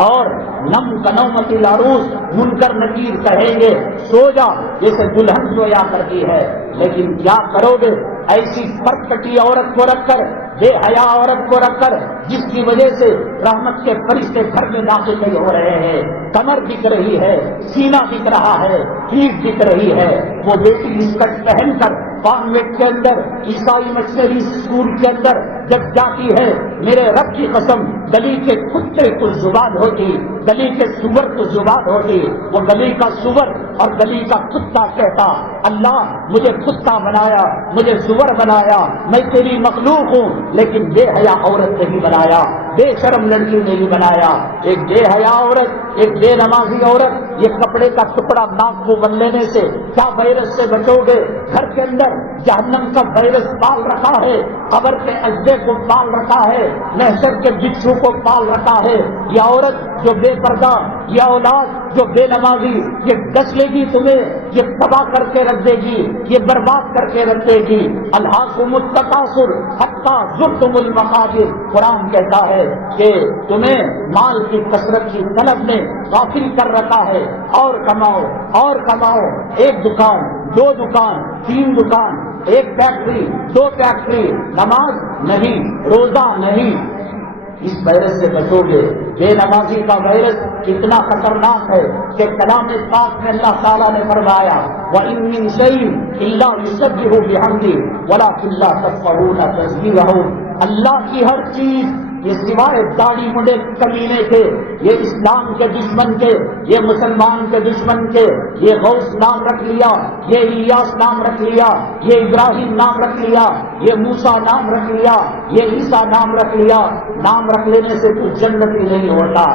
اور نم کنومت العروس منکر نکیر کہیں گے سو جا جیسے دلہن سویا کرتی ہے، لیکن کیا کرو گے ایسی پر کٹی عورت کو رکھ کر، بے حیا عورت کو رکھ کر، جس کی وجہ سے رحمت کے فرشتے گھر میں داخل نہیں ہو رہے ہیں، کمر دکھ رہی ہے، سینہ دکھ رہا ہے، پیٹھ دکھ رہی ہے، وہ بیٹی اسکرٹ پہن کر کانوینٹ کے اندر، عیسائی مشنری اسکول کے اندر جب جاتی ہے، میرے رب کی قسم گلی کے کتے کو زبان ہوتی، گلی کے سور کو زبان ہوتی، وہ گلی کا سور اور گلی کا کتا کہتا اللہ مجھے کتا بنایا، مجھے سور بنایا، میں تیری مخلوق ہوں، لیکن بے حیا عورت نہیں بنایا، بے شرم لڑکی نہیں بنایا۔ ایک بے حیا عورت، ایک بے نمازی عورت، یہ کپڑے کا ٹکڑا ناک کو بن لینے سے کیا وائرس سے بچو گے؟ گھر کے اندر جہنم کا وائرس پال رکھا ہے، قبر کے اجدے کو پال رکھا ہے، محشر کے بچھو کو پال رکھا ہے۔ یہ عورت جو بے پردہ، یہ اولاد جو بے نمازی، یہ ڈس لے گی تمہیں، یہ تباہ کر کے رکھ دے گی، یہ برباد کر کے رکھ دے گی۔ الہاکم التکاثر حتی زرتم المقابر، قرآن کہتا ہے کہ تمہیں مال کی کثرت کی طلب نے غافل کر رکھا ہے، اور کماؤ اور کماؤ، ایک دکان، 2 دکان، 3 دکان، 1 فیکٹری، 2 فیکٹری، نماز نہیں، روزہ نہیں، اس وائرس سے بچو گے۔ بے نمازی کا وائرس کتنا خطرناک ہے کہ کلام پاک میں اللہ تعالیٰ نے فرمایا وَإِن مِّن شَيْءٍ إِلَّا يُسَبِّحُ بِحَمْدِهِ وَلَٰكِن لَّا تَفْقَهُونَ تَسْبِيحَهُ، اللہ کی ہر چیز، یہ سوائے داڑھی مڈے کمینے کے، یہ اسلام کے دشمن کے، یہ مسلمان کے دشمن کے، یہ غوث نام رکھ لیا، یہ الیاس نام رکھ لیا، یہ ابراہیم نام رکھ لیا، یہ موسیٰ نام رکھ لیا، یہ عیسیٰ نام رکھ لیا، نام رکھ لینے سے تو جنتی نہیں ہوتا۔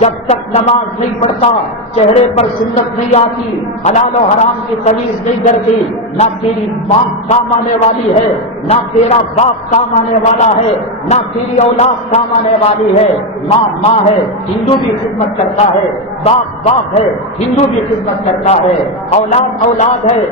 جب تک نماز نہیں پڑھتا، چہرے پر سنت نہیں آتی، حلال و حرام کی تمیز نہیں کرتی، نہ تیری ماں کام آنے والی ہے، نہ تیرا باپ کام آنے والا ہے، نہ تیری اولاد کام آنے والی ہے۔ ماں ماں ہے، ہندو بھی خدمت کرتا ہے، باپ باپ ہے، ہندو بھی خدمت کرتا ہے، اولاد اولاد ہے،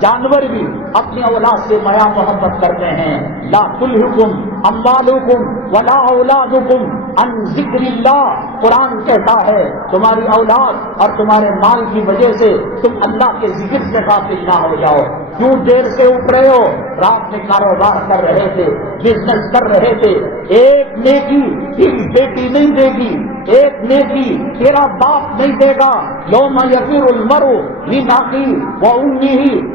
جانور بھی اپنی اولاد سے میا محبت کرتے ہیں۔ لا تلہکم اموالکم ولا اولادکم عن ذکر اللہ، قرآن کہتا ہے تمہاری اولاد اور تمہارے مال کی وجہ سے تم اللہ کے ذکر سے غافل نہ ہو جاؤ۔ کیوں دیر سے اٹھ رہے ہو؟ رات میں کاروبار کر رہے تھے، بزنس کر رہے تھے۔ ایک نیکی تیری بیٹی نہیں دے گی، ایک نیکی تیرا باپ نہیں دے گا۔ یوم یفر المرء من اخیہ وامہ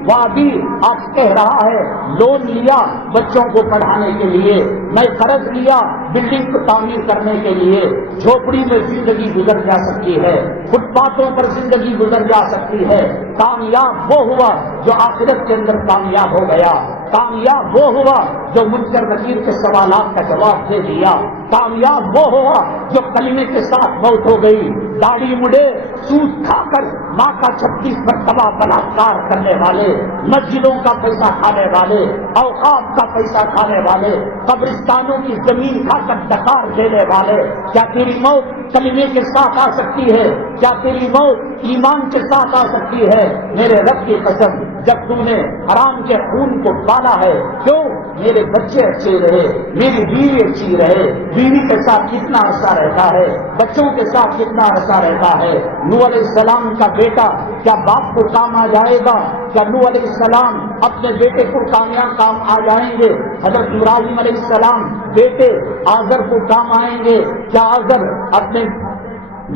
وابیہ، آپ کہہ رہا ہے لون لیا بچوں کو پڑھانے کے لیے، میں قرض لیا بلڈنگ کو تعمیر کرنے کے لیے۔ جھوپڑی میں زندگی گزر جا سکتی ہے، فٹ پاتھوں پر زندگی گزر جا سکتی ہے۔ کامیاب وہ ہوا جو آخرت کے اندر کامیاب ہو گیا، کامیاب وہ ہوا جو منکر نکیر کے سوالات کا جواب دے دیا، کامیاب وہ ہوا جو کلمے کے ساتھ موت ہو گئی۔ داڑھی مڑے سود کھا کر ماں کا 36 مرتبہ بلاکار کرنے والے، مسجدوں کا پیسہ کھانے والے، اوقاف کا پیسہ کھانے والے، قبرستانوں کی زمین کھا کر ڈکار دینے والے، کیا تیری موت کلمے کے ساتھ آ سکتی ہے؟ کیا تیری موت ایمان کے ساتھ آ سکتی ہے؟ میرے رب کی قسم، جب تم نے حرام کے خون کو پالا ہے، کیوں؟ میرے بچے اچھے رہے، میری بیوی اچھی رہے۔ بیوی کے ساتھ کتنا عرصہ رہتا ہے، بچوں کے ساتھ کتنا عرصہ رہتا ہے۔ نوح علیہ السلام کا بیٹا کیا باپ کو کام آ جائے گا؟ کیا نوح علیہ السلام اپنے بیٹے کو کامیاب کام آ جائیں گے؟ حضرت ابراہیم علیہ السلام بیٹے آزر کو کام آئیں گے؟ کیا آزر اپنے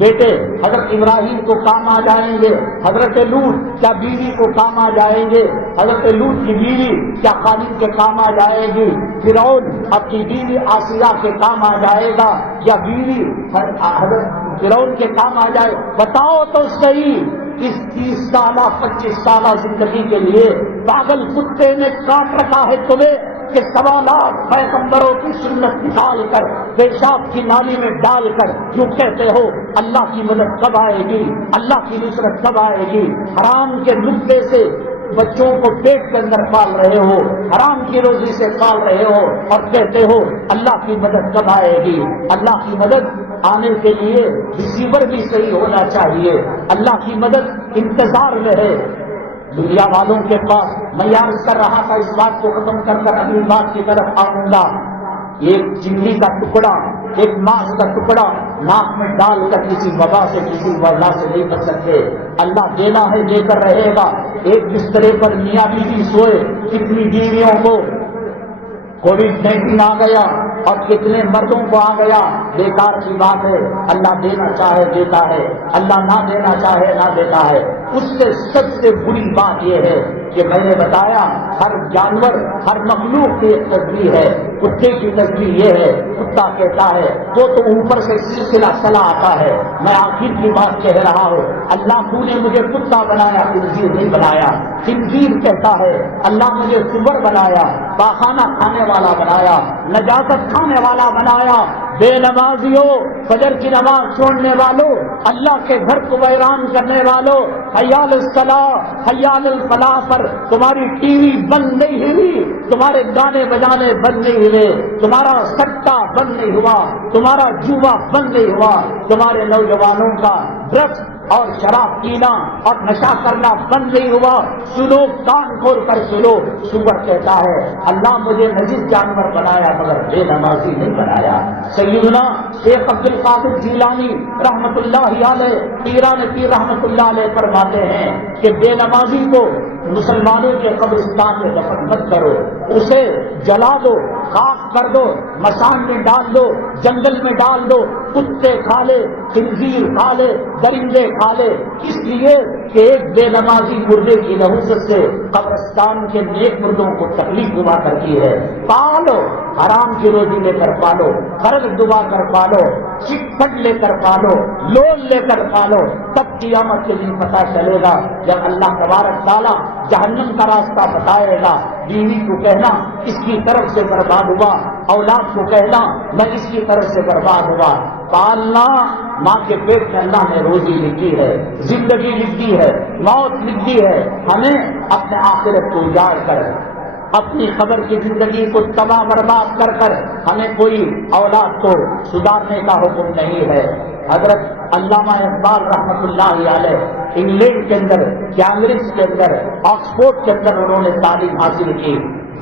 بیٹے حضرت ابراہیم کو کام آ جائیں گے؟ حضرت لوط کیا بیوی کو کام آ جائیں گے؟ حضرت لوط کی بیوی کیا خالد کے کام آ جائے گی؟ فرعون اپنی بیوی آسیہ کے کام آ جائے گا یا بیوی حضرت فرعون کے کام آ جائے؟ بتاؤ تو صحیح، اس 30 سالہ 25 سالہ زندگی کے لیے پاگل کتے نے کاٹ رکھا ہے تمہیں کہ 1.25 لاکھ پیغمبروں کی سنت نکال کر پیشاب کی نالی میں ڈال کر جو کہتے ہو اللہ کی مدد کب آئے گی، اللہ کی نصرت کب آئے گی؟ حرام کے نطفے سے بچوں کو پیٹ کے اندر پال رہے ہو، حرام کی روزی سے پال رہے ہو اور کہتے ہو اللہ کی مدد کب آئے گی؟ اللہ کی مدد آنے کے لیے ریسیور بھی صحیح ہونا چاہیے، اللہ کی مدد انتظار میں ہے۔ دنیا والوں کے پاس میں عرض کر رہا تھا، اس بات کو ختم کر کر اگلی بات کی طرف آؤں گا۔ ایک چنگی کا ٹکڑا، ایک ماس کا ٹکڑا ناک میں ڈال کر کسی وبا سے کسی وبا سے نہیں بچ سکتے۔ اللہ دینا ہے دے کر رہے گا۔ ایک بسترے پر میاں بیوی سوئے، کتنی بیویوں کو کووڈ-19 آ گیا اور کتنے مردوں کو آ گیا، بیکار کی بات ہے۔ اللہ دینا چاہے دیتا ہے، اللہ نہ دینا چاہے نہ دیتا ہے۔ اس سے سب سے بری بات یہ ہے کہ میں نے بتایا ہر جانور، ہر مخلوق کی ایک تصویر ہے۔ کتے کی تصویر یہ ہے، کتا کہتا ہے وہ تو اوپر سے سلسلہ چلا آتا ہے۔ میں آخر کی بات کہہ رہا ہوں، اللہ تو نے مجھے کتا بنایا، خنزیر نہیں بنایا۔ خنزیر کہتا ہے اللہ مجھے سور بنایا، پاخانہ کھانے والا بنایا، نجاست کھانے والا بنایا۔ بے نمازیوں، فجر کی نماز چھوڑنے والوں، اللہ کے گھر کو ویران کرنے والوں، حی علی الصلاۃ حی علی الفلاح پر تمہاری ٹی وی بند نہیں ہوئی، تمہارے گانے بجانے بند نہیں ہوئے، تمہارا سٹا بند نہیں ہوا، تمہارا جوا بند نہیں ہوا، تمہارے نوجوانوں کا ڈرگس اور شراب پینا اور نشہ کرنا بند نہیں ہوا۔ سنو، کان کھول کر سنو، سور کہتا ہے اللہ مجھے نجس جانور بنایا مگر بے نمازی نہیں بنایا۔ سیدنا شیخ عبد القادر جیلانی رحمت اللہ علیہ، پیران پیر رحمت اللہ علیہ فرماتے ہیں کہ بے نمازی کو مسلمانوں کے قبرستان میں دفن مت کرو، اسے جلا دو، خاک کر دو، مسان میں ڈال دو، جنگل میں ڈال دو، کتے کھا لے، خنزیر کھا لے، درندے کھا لے، اس لیے کہ ایک بے نمازی مردے کی نحوست سے قبرستان کے نیک مردوں کو تکلیف ہوا کرتی ہے۔ پالو، حرام کی روزی لے کر پالو، قرض دبا کر پالو، چٹ پٹ لے کر پالو، لون لے کر پالو، تب قیامت کے دن پتہ چلے گا جب اللہ تبارک تعالیٰ جہنم کا راستہ بتائے گا۔ بیوی کو کہنا اس کی طرف سے برباد ہوا، اولاد کو کہنا میں اس کی طرف سے برباد ہوا۔ پالنا، ماں کے پیٹ میں اللہ نے روزی لکھی ہے، زندگی لکھی ہے، موت لکھی ہے۔ ہمیں اپنے آخرت کو اجاڑ کر، اپنی قبر کی زندگی کو تباہ برباد کر کر ہمیں کوئی اولاد کو سدھارنے کا حکم نہیں ہے۔ حضرت علامہ اقبال رحمت اللہ علیہ انگلینڈ کے اندر، کیمبرج کے اندر، آکسفورڈ کے اندر انہوں نے تعلیم حاصل کی۔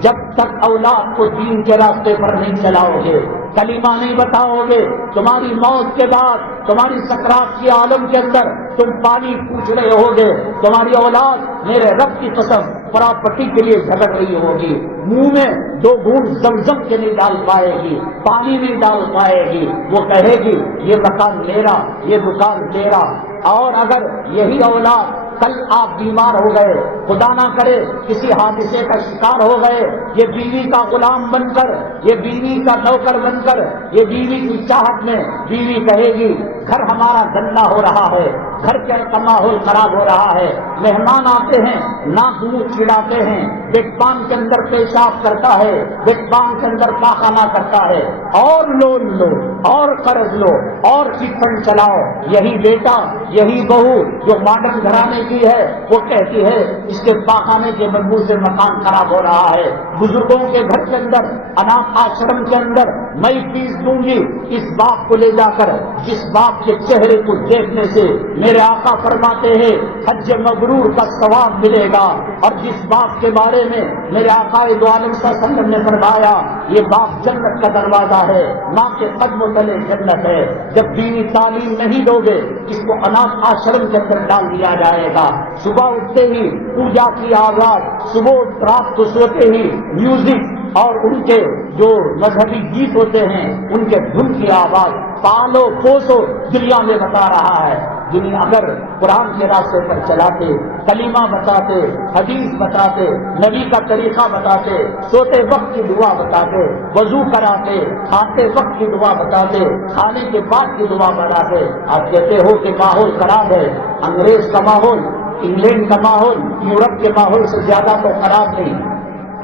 جب تک اولاد کو دین کے راستے پر نہیں چلاؤ گے، کلمہ نہیں بتاؤ گے، تمہاری موت کے بعد، تمہاری سکرات کی عالم کے اندر تم پانی پوچھ رہے ہوگے، تمہاری اولاد میرے رب کی قسم پراپرٹی کے لیے جھگڑ رہی ہوگی، منہ میں 2 گھونٹ زمزم کے نہیں ڈال پائے گی، پانی نہیں ڈال پائے گی، وہ کہے گی یہ مکان میرا، یہ دکان میرا۔ اور اگر یہی اولاد کل آپ بیمار ہو گئے، خدا نہ کرے کسی حادثے کا شکار ہو گئے، یہ بیوی کا غلام بن کر، یہ بیوی کا نوکر بن کر، یہ بیوی کی چاہت میں بیوی کہے گی گھر ہمارا گندا ہو رہا ہے، گھر کا ماحول خراب ہو رہا ہے، مہمان آتے ہیں ناک منہ چڑھاتے ہیں، بیٹ پان کے اندر پیشاب کرتا ہے، بیٹ پان کے اندر پاخانہ کرتا ہے، اور لون لو اور قرض لو اور چٹ فنڈ چلاؤ۔ یہی بیٹا یہی بہو جو ماڈرن گھرانے کی ہے وہ کہتی ہے اس کے پاخانے کے بدبو سے مکان خراب ہو رہا ہے، بزرگوں کے گھر کے اندر، اناث آشرم کے اندر میں فیس دوں گی اس باپ کو لے جا کر جس باپ کے چہرے کو دیکھنے سے میرے آقا فرماتے ہیں حج مبرور کا ثواب ملے گا، اور جس باپ کے بارے میں میرے آقا دو عالم صلی اللہ علیہ وسلم نے فرمایا یہ باپ جنت کا دروازہ ہے، ماں کے قدموں تلے جنت ہے۔ جب دینی تعلیم نہیں دو گے اس کو اناث آشرم کے اندر ڈال دیا جائے گا، صبح اٹھتے ہی پوجا کی آواز، صبح رات کو سوتے ہی میوزک اور ان کے جو مذہبی گیت ہوتے ہیں ان کے دھن کی آواز، پالو پوسو دنیا میں بتا رہا ہے۔ دنیا اگر قرآن کے راستے پر چلاتے، کلمہ بتاتے، حدیث بتاتے، نبی کا طریقہ بتاتے، سوتے وقت کی دعا بتاتے، وضو کراتے، کھاتے وقت کی دعا بتاتے، کھانے کے بعد کی دعا بتاتے، آپ کہتے ہو کہ ماحول خراب ہے، انگریز کا ماحول، انگلینڈ کا ماحول یورپ کے ماحول سے زیادہ تو خراب نہیں۔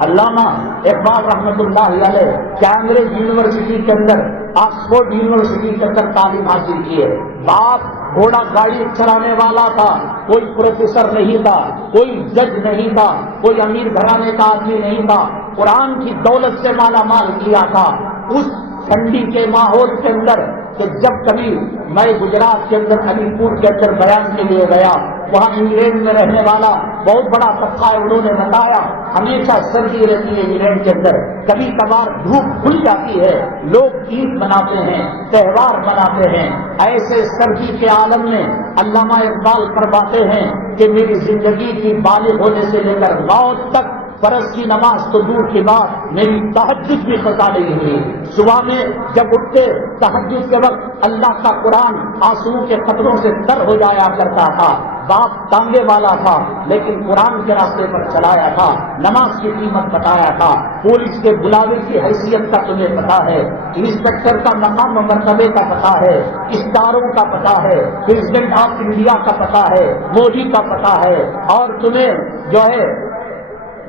علامہ اقبال رحمۃ اللہ علیہ کیمبرج یونیورسٹی کے اندر، آکسفورڈ یونیورسٹی کے اندر تعلیم حاصل کی ہے۔ باپ گھوڑا گاڑی چلانے والا تھا، کوئی پروفیسر نہیں تھا، کوئی جج نہیں تھا، کوئی امیر گھرانے کا آدمی نہیں تھا، قرآن کی دولت سے مالا مال کیا تھا۔ اس ٹھنڈی کے ماحول کے اندر کہ جب کبھی میں گجرات کے اندر علی پور کے اندر بیان کے لیے گیا، وہاں انگلینڈ میں رہنے والا بہت بڑا طبقہ ہے، انہوں نے بتایا ہمیشہ سردی رہتی ہے انگلینڈ کے اندر، کبھی کبھار دھوپ کھل جاتی ہے، لوگ عید مناتے ہیں، تہوار مناتے ہیں۔ ایسے سردی کے عالم میں علامہ اقبال فرماتے ہیں کہ میری زندگی کی بالغ ہونے سے لے کر موت تک فرض کی نماز تو دور کی بات، میری تہجد بھی قضا نہیں ہوئی۔ صبح میں جب اٹھتے تہجد کے وقت اللہ کا قرآن آنسوؤں کے قطروں سے تر ہو جایا کرتا تھا۔ باپ تانگے والا تھا لیکن قرآن کے راستے پر چلایا تھا، نماز کی قیمت بتایا تھا، پولیس کے بلاوے کی حیثیت کا تمہیں پتا ہے، انسپیکٹر کا مقام و مرتبے کا پتا ہے، اسٹاروں کا پتا ہے، پریزیڈنٹ آف انڈیا کا پتا ہے، مودی کا پتا ہے، اور تمہیں جو ہے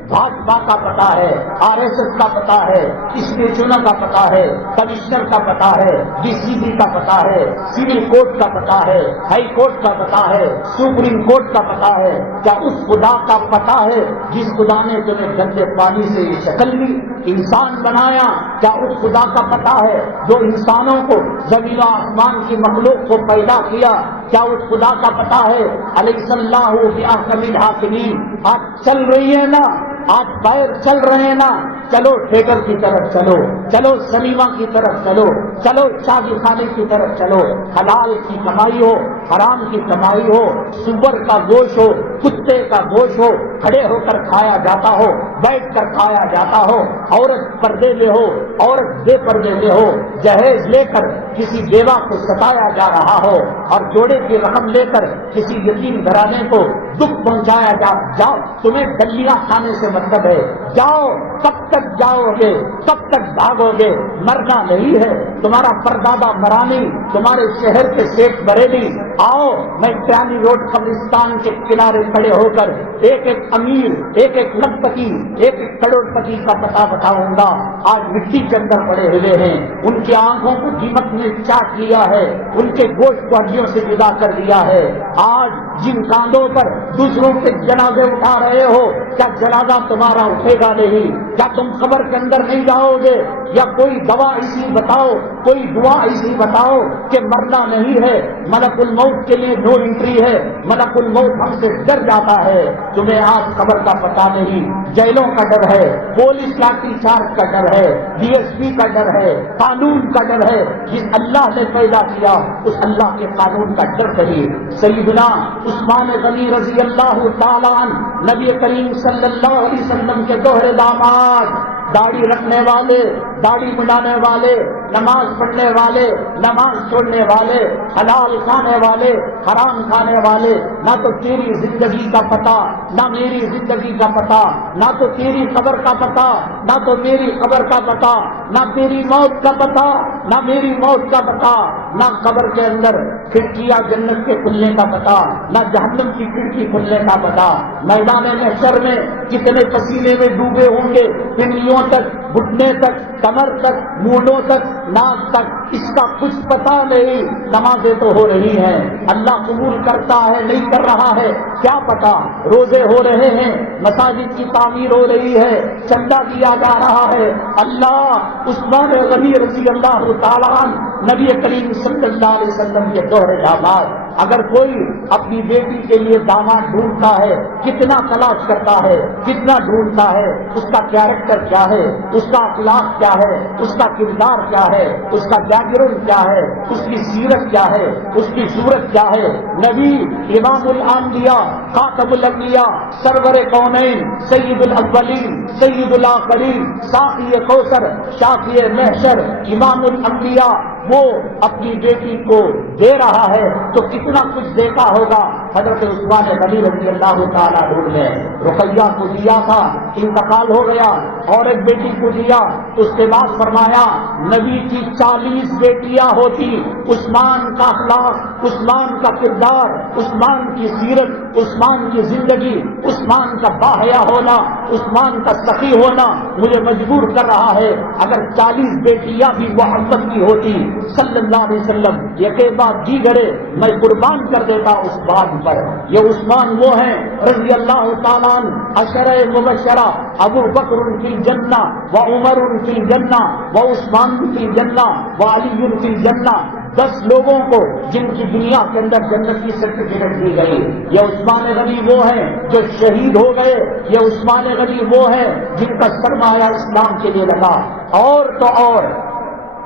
بھاجپا کا پتا ہے، آر ایس ایس کا پتا ہے، اسٹیشنوں کا پتا ہے، کمشنر کا پتا ہے، ڈی سی بی کا پتا ہے، سول کورٹ کا پتا ہے، ہائی کورٹ کا پتا ہے، سپریم کورٹ کا پتا ہے۔ کیا اس خدا کا پتا ہے جس خدا نے تمہیں گندے پانی سے شکل لی، انسان بنایا؟ کیا اس خدا کا پتا ہے جو انسانوں کو زمین و آسمان کی مخلوق کو پیدا کیا؟ کیا اس خدا کا پتا ہے علیہ اللہ بأحکم الحاکمین؟ آج چل رہی ہے نا، آج پیر چل رہے ہیں نا، چلو تھیٹر کی طرف چلو، چلو سنیما کی طرف چلو، چلو شادی خانے کی طرف چلو، حلال کی کمائی ہو، حرام کی کمائی ہو، سور کا گوشت ہو، کتے کا گوشت ہو، کھڑے ہو کر کھایا جاتا ہو، بیٹھ کر کھایا جاتا ہو، عورت پردے میں ہو، عورت بے پردے میں ہو، جہیز لے کر کسی بیوہ کو ستایا جا رہا ہو، اور جوڑے کی رقم لے کر کسی یتیم گھرانے کو دکھ پہنچایا جاؤ، تمہیں ڈلیاں کھانے سے مطلب ہے، جاؤ، کب تک جاؤ گے، کب تک بھاگو گے؟ مرنا نہیں ہے، تمہارا پردادا مرانی، تمہارے شہر کے شیخ بریلی، آؤ میں پیانی روڈ قبرستان کے کنارے کھڑے ہو کر ایک ایک امیر، ایک ایک لکھپتی، ایک ایک کروڑ پتی کا پتہ بتاؤں گا۔ آج مٹی کے اندر پڑے ہوئے ہیں، ان کی آنکھوں کو دیمک نے چاٹ لیا ہے، ان کے گوشت کو ہڈیوں سے جدا کر دیا ہے۔ آج جن کاندھوں پر دوسروں کے جنازے اٹھا رہے ہو، کیا جنازہ تمہارا اٹھے گا نہیں؟ کیا تم قبر کے اندر نہیں جاؤ گے؟ یا کوئی دوا ایسی بتاؤ، کوئی دعا ایسی بتاؤ کہ مرنا نہیں ہے، ملک الموت کے لیے نو انٹری ہے، ملک الموت ہم سے ڈر جاتا ہے۔ تمہیں آج قبر کا پتہ نہیں، جیلوں کا ڈر ہے، پولیس لاٹھی چارج کا ڈر ہے، ڈی ایس پی کا ڈر ہے، قانون کا ڈر ہے۔ جس اللہ نے پیدا کیا اس اللہ کے قانون کا ڈر نہیں۔ سیدنا عثمان غنی رضی اللہ تعالیٰ عنہ نبی کریم صلی اللہ علیہ وسلم کے دوہرے داماد، داڑھی رکھنے والے، داڑھی منڈانے والے، نماز پڑھنے والے، نماز چھوڑنے والے، حلال کھانے والے، حرام کھانے والے، نہ تو تیری زندگی کا پتہ، نہ میری زندگی کا پتہ، نہ تو تیری قبر کا پتہ، نہ تو میری قبر کا پتہ، نہ تیری موت کا پتہ، نہ میری موت کا پتہ، نہ قبر کے اندر کھڑکیاں جنت کے کھلنے کا پتہ، نہ جہنم کی کھڑکی کھلنے کا پتہ، میدان محشر میں کتنے پسینے میں ڈوبے ہوں گے، پنڈلیوں تک، گھٹنے تک، کمر تک، مونڈوں تک، ناک تک، اس کا کچھ پتہ نہیں۔ نمازیں تو ہو رہی ہیں، اللہ قبول کرتا ہے نہیں کر رہا ہے کیا پتہ، روزے ہو رہے ہیں، مساجد کی تعمیر ہو رہی ہے، چندہ دیا جا رہا ہے۔ اللہ عثمان غنی رضی اللہ تعالیٰ عنہ نبی کریم صلی اللہ علیہ وسلم کے دوہرے داماد، اگر کوئی اپنی بیٹی کے لیے داماد ڈھونڈتا ہے کتنا تلاش کرتا ہے، کتنا ڈھونڈتا ہے، اس کا کیریکٹر کیا ہے، اس کا اخلاق کیا ہے، اس کا کردار کیا ہے، اس کا بیک گراؤنڈ کیا ہے، اس کی سیرت کیا ہے، اس کی صورت کیا ہے۔ نبی امام الانبیاء، خاتم الانبیاء، سرور کونین، سید الاولین، سید الاخرین، ساقی کوثر، شافی محشر، امام الانبیاء، وہ اپنی بیٹی کو دے رہا ہے تو کتنا کچھ دیکھا ہوگا۔ حضرت عثمان غنی رضی اللہ تعالیٰ عنہ نے رقیہ کو دیا تھا، انتقال ہو گیا، اور ایک بیٹی کو دیا، اس کے بعد فرمایا نبی کی 40 بیٹیاں ہوتی، عثمان کا اخلاق، عثمان کا کردار، عثمان کی سیرت، عثمان کی زندگی، عثمان کا باحیا ہونا، عثمان کا سخی ہونا مجھے مجبور کر رہا ہے۔ اگر 40 بیٹیاں بھی محمد کی ہوتی صلی اللہ علیہ وسلم، یہ بات جی گھڑے میں قربان کر دیتا اس بات پر۔ یہ عثمان وہ ہیں رضی اللہ تعالیٰ عنہ، عشرہ مبشرہ، ابو بکر فی الجنہ و عمر فی الجنہ و عثمان فی الجنہ و علی فی الجنہ، 10 لوگوں کو جن کی دنیا کے اندر جنت کی سرٹیفکیٹ دی گئی۔ یہ عثمان غنی وہ ہیں جو شہید ہو گئے، یہ عثمان غنی وہ ہیں جن کا سرمایہ اسلام کے لیے لگا۔ اور تو اور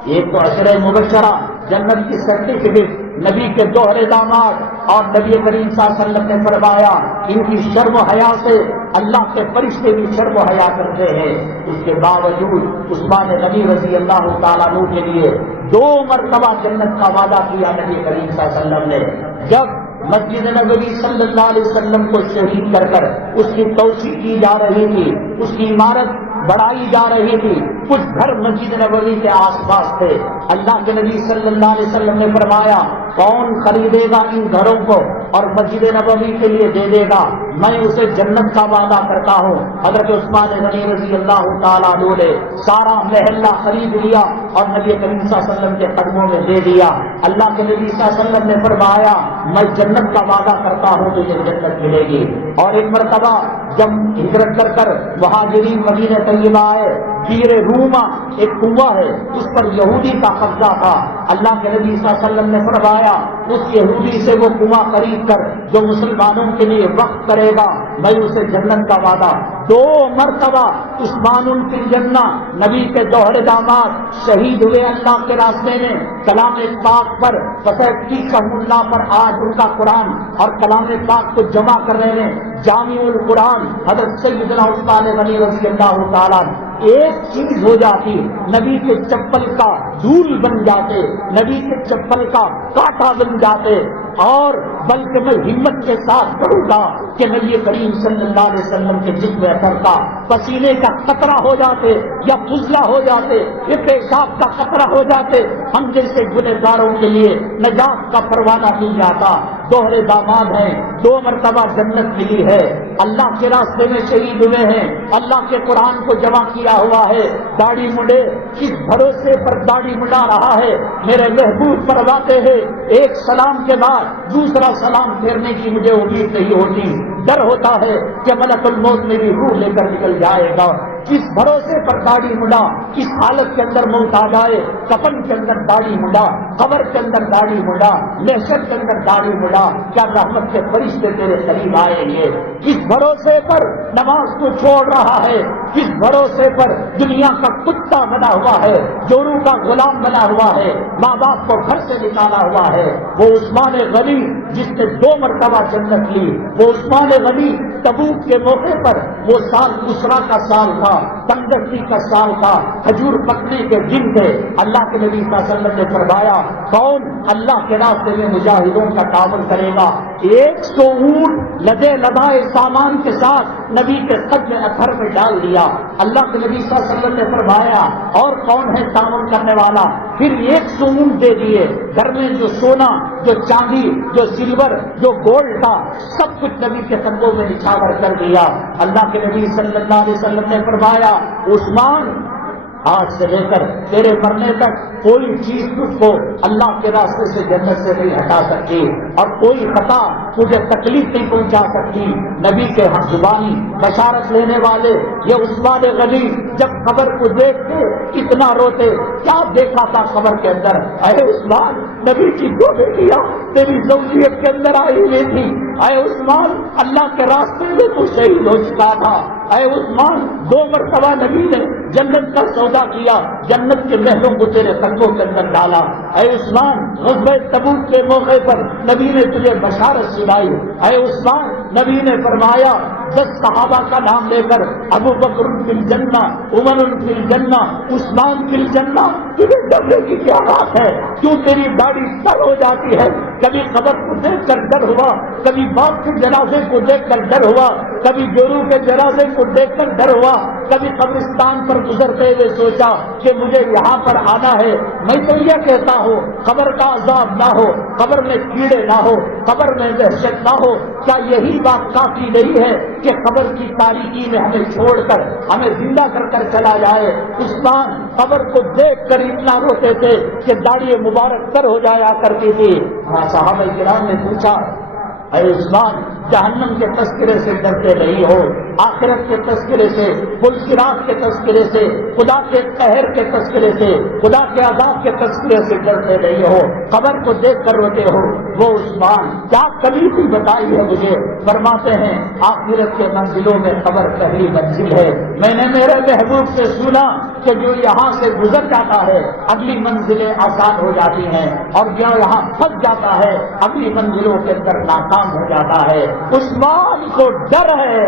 ایک تو عشرہ مبشرہ، جنت کی سرٹیفکیٹ، نبی کے دوہرے داماد، اور نبی کریم صلی اللہ علیہ وسلم نے فرمایا ان کی شرم و حیا سے اللہ کے فرشتے بھی شرم و حیا کرتے ہیں۔ اس کے باوجود عثمان غنی رضی اللہ تعالیٰ عنہ کے لیے 2 مرتبہ جنت کا وعدہ کیا نبی کریم صلی اللہ علیہ وسلم نے۔ جب مسجد نبوی صلی اللہ علیہ وسلم کو شہید کر اس کی توسیع کی جا رہی تھی، اس کی عمارت بڑھائی جا رہی تھی، کچھ گھر مسجد نبوی کے آس پاس تھے، اللہ کے نبی صلی اللہ علیہ وسلم نے فرمایا کون خریدے گا ان گھروں کو اور مسجد نبوی کے لیے دے دے گا، میں اسے جنت کا وعدہ کرتا ہوں۔ حضرت عثمان غنی رضی اللہ تعالیٰ عنہ نے سارا محلہ خرید لیا اور نبی کریم صلی اللہ علیہ وسلم کے قدموں میں دے دیا۔ اللہ کے نبی صلی اللہ علیہ وسلم نے فرمایا میں جنت کا وعدہ کرتا ہوں تو یہ جنت ملے گی۔ اور ایک مرتبہ جب ہجرت کر مہاجرین مدینہ طیبہ آئے، بیر روما ایک کنواں ہے، اس پر یہودی کا قبضہ تھا، اللہ کے نبی صلی اللہ علیہ وسلم نے فرمایا اس یہودی سے وہ کنواں خرید کر جو مسلمانوں کے لیے وقف کرے گا میں اسے جنت کا وعدہ۔ 2 مرتبہ عثمان فی الجنہ، نبی کے دوہرے داماد شہید ہوئے اللہ کے راستے میں، کلام پاک پر اللہ پر آج ان کا قرآن اور کلام پاک کو جمع کرنے میں جامع القرآن حضرت سیدنا عثمان غنی رضی اللہ تعالیٰ ایک چیز ہو جاتی، نبی کے چپل کا دھول بن جاتے، نبی کے چپل کا کانٹا بن جاتے، اور بلکہ میں ہمت کے ساتھ کہوں گا کہ نبی کریم صلی اللہ علیہ وسلم کے جسم اثر کا پسینے کا قطرہ ہو جاتے یا فضلہ ہو جاتے یا پیشاب کا قطرہ ہو جاتے، ہم جیسے گنہگاروں کے لیے نجات کا پروانہ مل جاتا۔ دوہرے داماد ہیں، 2 مرتبہ جنت ملی ہے، اللہ کے راستے میں شہید ہوئے ہیں، اللہ کے قرآن کو جمع کیا ہوا ہے، داڑھی منڈے کس بھروسے پر داڑھی منڈا رہا ہے، میرے محبوب فرماتے ہیں ایک سلام کے بعد دوسرا سلام پھیرنے کی مجھے امید نہیں ہوتی، ڈر ہوتا ہے کہ ملک الموت میری روح لے کر نکل جائے گا۔ کس بھروسے پر داڑھی منڈا، کس حالت کے اندر موت آ جائے، کفن کے اندر داڑھی منڈا، قبر کے اندر داڑھی منڈا، محشر کے اندر داڑھی منڈا، کیا رحمت کے فرشتے تیرے قریب آئیں گے؟ کس کس بھروسے پر نماز کو چھوڑ رہا ہے، کس بھروسے پر دنیا کا کتا بنا ہوا ہے، چوروں کا غلام بنا ہوا ہے، ماں باپ کو گھر سے نکالا ہوا ہے، وہ عثمان غنی جس نے 2 مرتبہ جنت لی، وہ عثمان غنی تبوک کے موقع پر وہ سال اسرا کا سال تھا، تنگستی کا سال تھا، کھجور پکنے کے دن تھے، اللہ کے نبی صلی اللہ علیہ وسلم نے فرمایا کون اللہ کے راستے میں مجاہدوں کا تعاون کرے گا؟ 100 اونٹ لدے لدائے سامان کے ساتھ نبی کے قدم اطہر میں ڈال دیا۔ اللہ کے نبی صلی اللہ علیہ وسلم نے فرمایا اور کون ہے تعاون کرنے والا؟ پھر 100 اونٹ دے دیے، گھر میں جو سونا، جو چاندی، جو سلور، جو گولڈ تھا، سب کچھ نبی کے قدموں میں نچھاور کر دیا۔ اللہ کے نبی صلی اللہ علیہ وسلم نے فرمایا عثمان آج سے لے کر تیرے مرنے تک کوئی چیز تجھ کو اللہ کے راستے سے جنت سے نہیں ہٹا سکتی، اور کوئی خطا تجھے تکلیف نہیں پہنچا سکتی۔ نبی کے زبانی بشارت لینے والے یہ عثمان غنی جب قبر کو دیکھ کے کتنا روتے، کیا دیکھا تھا قبر کے اندر؟ اے عثمان، نبی کی 2 بیٹیاں تیری زوجیت کے اندر آئی ہوئی تھی، اے عثمان اللہ کے راستے میں تو شہید ہو چکا تھا، اے عثمان 2 مرتبہ نبی نے جنت کا سودا کیا، جنت کے محلوں کو تیرے قدموں کے اندر ڈالا، اے عثمان غزوہ تبوک کے موقع پر نبی نے تجھے بشارت سنائی، اے عثمان نبی نے فرمایا 10 صحابہ کا نام لے کر ابو بکر فی الجنہ، عمر فی الجنہ، عثمان فی الجنہ، تجھے ڈرنے کی کیا بات ہے؟ کیوں تیری داڑھی سر ہو جاتی ہے؟ کبھی قبر کو دیکھ کر ڈر ہوا، کبھی باپ کے جنازے کو دیکھ کر ڈر ہوا، کبھی بیرو کے جنازے کو دیکھ کر ڈر ہوا، کبھی قبرستان پر گزرتے ہوئے سوچا کہ مجھے یہاں پر آنا ہے۔ میں تو یہ کہتا ہوں قبر کا عذاب نہ ہو، قبر میں کیڑے نہ ہو، قبر میں وحشت نہ ہو، کیا یہی بات کافی نہیں ہے کہ قبر کی تاریکی میں ہمیں چھوڑ کر ہمیں زندہ کر چلا جائے؟ عثمان قبر کو دیکھ کر اتنا روتے تھے کہ داڑھی مبارک تر ہو جایا کرتی تھی۔ صحابہ کرام نے پوچھا اے عثمان جہنم کے تذکرے سے ڈرتے نہیں ہو، آخرت کے تذکرے سے، پل صراط کے تذکرے سے، خدا کے قہر کے تذکرے سے، خدا کے عذاب کے تذکرے سے ڈرتے نہیں ہو، قبر کو دیکھ کر روتے ہو؟ وہ عثمان کیا کبھی بھی بتائی ہے مجھے؟ فرماتے ہیں آخرت کے منزلوں میں قبر پہلی منزل ہے۔ میں نے میرے محبوب سے سنا کہ جو یہاں سے گزر جاتا ہے اگلی منزلیں آسان ہو جاتی ہیں، اور جو یہاں پھنس جاتا ہے اگلی منزلوں کے اندر ناکام ہو جاتا ہے۔ عثمان کو ڈر ہے،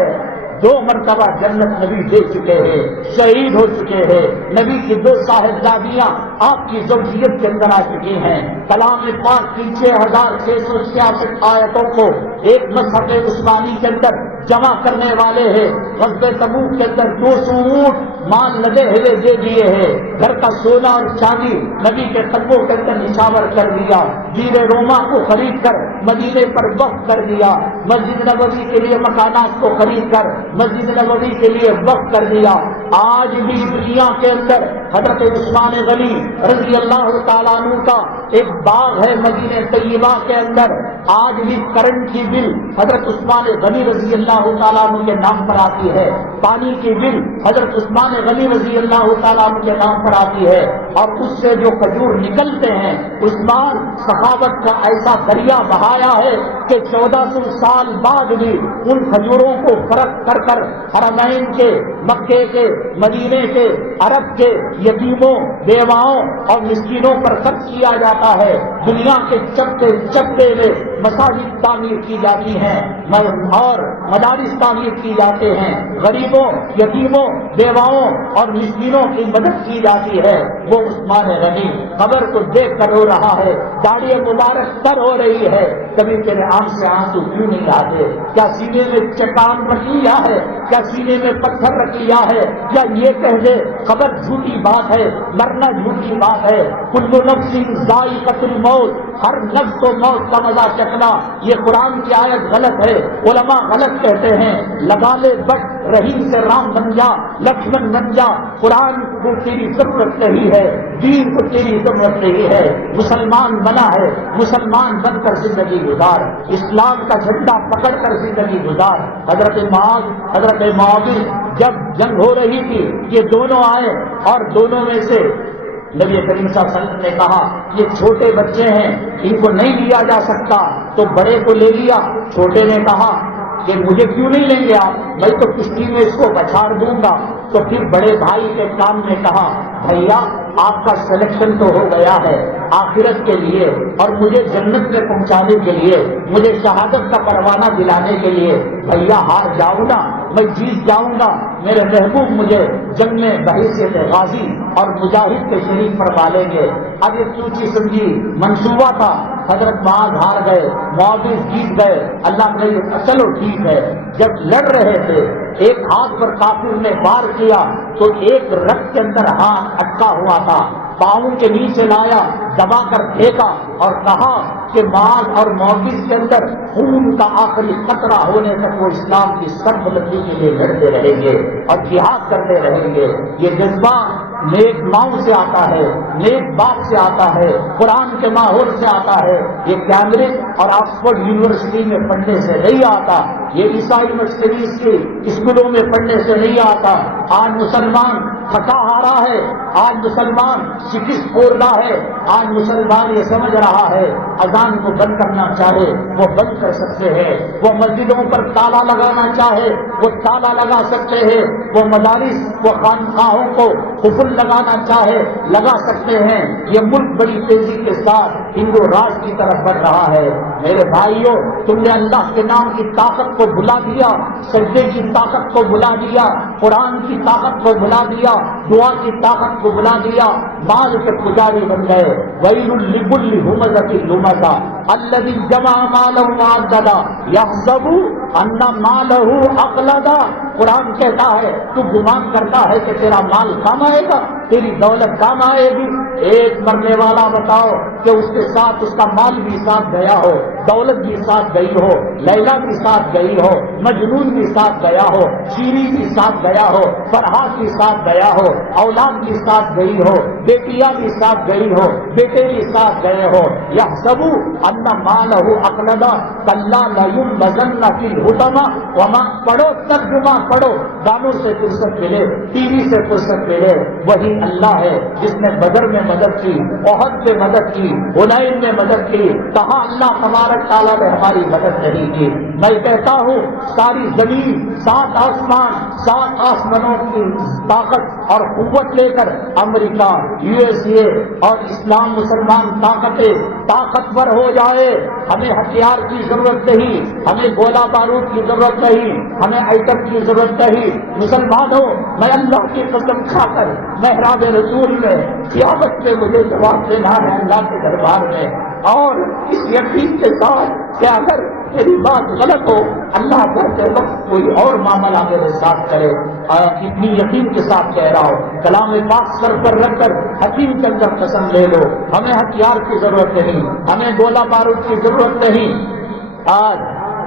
2 مرتبہ جنت نبی دے چکے ہیں، شہید ہو چکے ہیں، نبی کی 2 صاحبزادیاں آپ کی زوجیت کے اندر آ چکی ہیں، کلام پاک کی 6666 آیتوں کو ایک مصحف عثمانی کے اندر جمع کرنے والے ہیں، غزوہ تبوک کے اندر 200 اونٹ مال لدے ہوئے دے دیے ہیں، گھر کا سونا اور چاندی نبی کے قدموں کے اندر نچھاور کر دیا، زیر روما کو خرید کر مدینے پر وقف کر دیا، مسجد نبوی کے لیے مکانات کو خرید کر مسجد نبوی کے لیے وقف کر دیا۔ آج بھی دنیا کے اندر حضرت عثمان غنی رضی اللہ تعالیٰ عنہ کا ایک باغ ہے مدینہ طیبہ کے اندر، آج بھی کرنٹ کی بل حضرت عثمان غنی رضی اللہ تعالیٰ عنہ کے نام پر آتی ہے، پانی کی بل حضرت عثمان غنی رضی اللہ تعالیٰ عنہ کے نام پر آتی ہے، اور اس سے جو کھجور نکلتے ہیں عثمان سخاوت کا ایسا دریا بہایا ہے کہ 1400 سال بعد بھی ان کھجوروں کو فرق کر حرمین کے، مکے کے، مدینے کے، عرب کے یتیموں، بیواؤں اور مسکینوں پر خرچ کیا جاتا ہے۔ دنیا کے چپے چپے میں مساجد تعمیر کی جاتی ہیں اور مدارس تعمیر کی جاتے ہیں، غریبوں، یتیموں، بیواؤں اور مسکینوں کی مدد کی جاتی ہے۔ وہ عثمان غنی قبر کو دیکھ کر رو رہا ہے، داڑھی مبارک تر ہو رہی ہے، کبھی تیرے آنکھ سے آنسو کیوں نہیں آتے؟ کیا سینے میں چٹان رکھ لیا ہے؟ کیا سینے میں پتھر رکھ لیا ہے؟ یا یہ کہہ دے قبر جھوٹی بات ہے، مرنا جھوٹی بات ہے، کل نفس ذائقۃ الموت، ہر نفس کو موت کا مزہ چکھنا، یہ قرآن کی آیت غلط ہے، علماء غلط کہتے ہیں۔ لگا لے بٹ رحیم سے رام بن جا، لکشمن بن جا، قرآن کو تیری ضرورت نہیں ہے، دین کو تیری ضرورت نہیں ہے، مسلمان بنا ہے، مسلمان بن کر زندگی گزار، اسلام کا جھنڈا پکڑ کر زندگی گزار۔ حضرت معاذ جب جنگ ہو رہی تھی یہ دونوں آئے اور دونوں میں سے نبی کریم صلی اللہ علیہ وسلم نے کہا یہ چھوٹے بچے ہیں ان کو نہیں لیا جا سکتا، تو بڑے کو لے لیا۔ چھوٹے نے کہا کہ مجھے کیوں نہیں لیں گے آپ، میں تو کشتی میں اس کو بچھاڑ دوں گا۔ تو پھر بڑے بھائی کے کام نے کہا بھیا آپ کا سلیکشن تو ہو گیا ہے آخرت کے لیے اور مجھے جنت میں پہنچانے کے لیے، مجھے شہادت کا پروانہ دلانے کے لیے، بھیا ہار جاؤں گا میں جیت جاؤں گا، میرے محبوب مجھے جنگ میں بحیثیت غازی اور مجاہد کے شریک فرما لیں گے۔ اب یہ سوچی سمجھی منصوبہ تھا، حضرت معاذ ہار گئے، معاذ جیت گئے، اللہ نے چلو ٹھیک ہے۔ جب لڑ رہے تھے ایک ہاتھ پر کافر نے وار کیا تو ایک رگ کے اندر ہاتھ اٹکا ہوا تھا، پاؤں کے نیچے لایا، دبا کر پھینکا اور کہا کہ معاذ اور معاوض کے اندر خون کا آخری قطرہ ہونے تک وہ اسلام کی سر بلندی کے لیے لڑتے رہیں گے اور جہاد کرتے رہیں گے۔ یہ جذبہ نیک ماؤں سے آتا ہے، نیک باپ سے آتا ہے، قرآن کے ماحول سے آتا ہے، یہ کیمبرج اور آکسفورڈ یونیورسٹی میں پڑھنے سے نہیں آتا، یہ عیسائی یونیورسٹیز کے اسکولوں میں پڑھنے سے نہیں آتا۔ آج مسلمان تھکا ہارا ہے، آج مسلمان شکست کھول رہا ہے، آج مسلمان یہ سمجھ رہا ہے اذان کو بند کرنا چاہے وہ بند کر سکتے ہیں، وہ مسجدوں پر تالا لگانا چاہے وہ تالا لگا سکتے ہیں، وہ مدارس وہ خانقاہوں کو قفل لگانا چاہے لگا سکتے ہیں۔ یہ ملک بڑی تیزی کے ساتھ ہندو راج کی طرف بڑھ رہا ہے۔ میرے بھائیوں تم نے اللہ کے نام کی طاقت کو بھلا دیا، سجدے کی طاقت کو بھلا دیا، قرآن کی طاقت کو بھلا دیا، دعا کی طاقت کو بھلا دیا، مال کے پجاری بن گئے۔ ویل لکل ہمزۃ لمزہ الذی جمع مالہ وعددہ یحسب ان مالہ اخلدہ۔ قرآن کہتا ہے تو گمان کرتا ہے کہ تیرا مال کام آئے گا، تیری دولت کام آئے گی۔ ایک مرنے والا بتاؤ کہ اس کے ساتھ اس کا مال بھی ساتھ گیا ہو، دولت بھی ساتھ گئی ہو، لیلا بھی ساتھ گئی ہو، مجنون بھی ساتھ گیا ہو، شیری بھی ساتھ گیا ہو، فرحات بھی ساتھ گیا ہو، اولاد بھی ساتھ گئی ہو، بیٹیاں بھی ساتھ گئی ہو، بیٹے بھی ساتھ گئے ہو۔ یحسب ان مالہ اخلدہ کلا لینبذن فی الحطمہ۔ وہاں پڑھو ترجمہ پڑھو، گانوں سے فرصت ملے، ٹی وی سے فرصت ملے، وہی اللہ ہے جس نے بدر میں مدد کی، احد میں مدد کی، حنین میں مدد کی، کہاں اللہ تبارک تعالیٰ نے ہماری مدد نہیں کی۔ میں کہتا ہوں ساری زمین، 7 آسمان، 7 آسمانوں کی طاقت اور قوت لے کر امریکہ، USA اور اسلام مسلمان طاقتور ہو جائے، ہمیں ہتھیار کی ضرورت نہیں، ہمیں گولہ بارود کی ضرورت نہیں، ہمیں ایٹم کی ضرورت نہیں۔ مسلمانوں میں اللہ کی قسم کھا کر محراب رسول میں قیامت میں مجھے جواب دینا ہے اللہ کے دربار میں، اور اس یقین کے ساتھ کہ اگر میری بات غلط ہو اللہ کرتے وقت کوئی اور معاملہ میرے ساتھ کرے، اتنی یقین کے ساتھ کہہ رہا ہوں، کلام پاک سر پر رکھ کر حکیم کے اندر قسم لے لو، ہمیں ہتھیار کی ضرورت نہیں، ہمیں گولہ بارود کی ضرورت نہیں۔ آج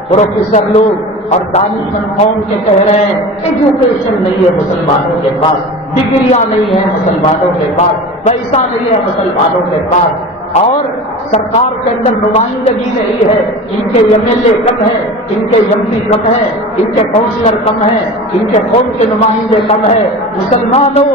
پروفیسر لوگ اور دانشمند قوم کے کہہ رہے ہیں ایجوکیشن نہیں ہے مسلمانوں کے پاس، ڈگریاں نہیں ہیں مسلمانوں کے پاس، پیسہ نہیں ہے مسلمانوں کے پاس، اور سرکار کے اندر نمائندگی نہیں ہے، ان کے MLA کم ہیں، ان کے MP کم ہیں، ان کے کونسلر کم ہیں، ان کے قوم کے نمائندے کم ہیں۔ مسلمانوں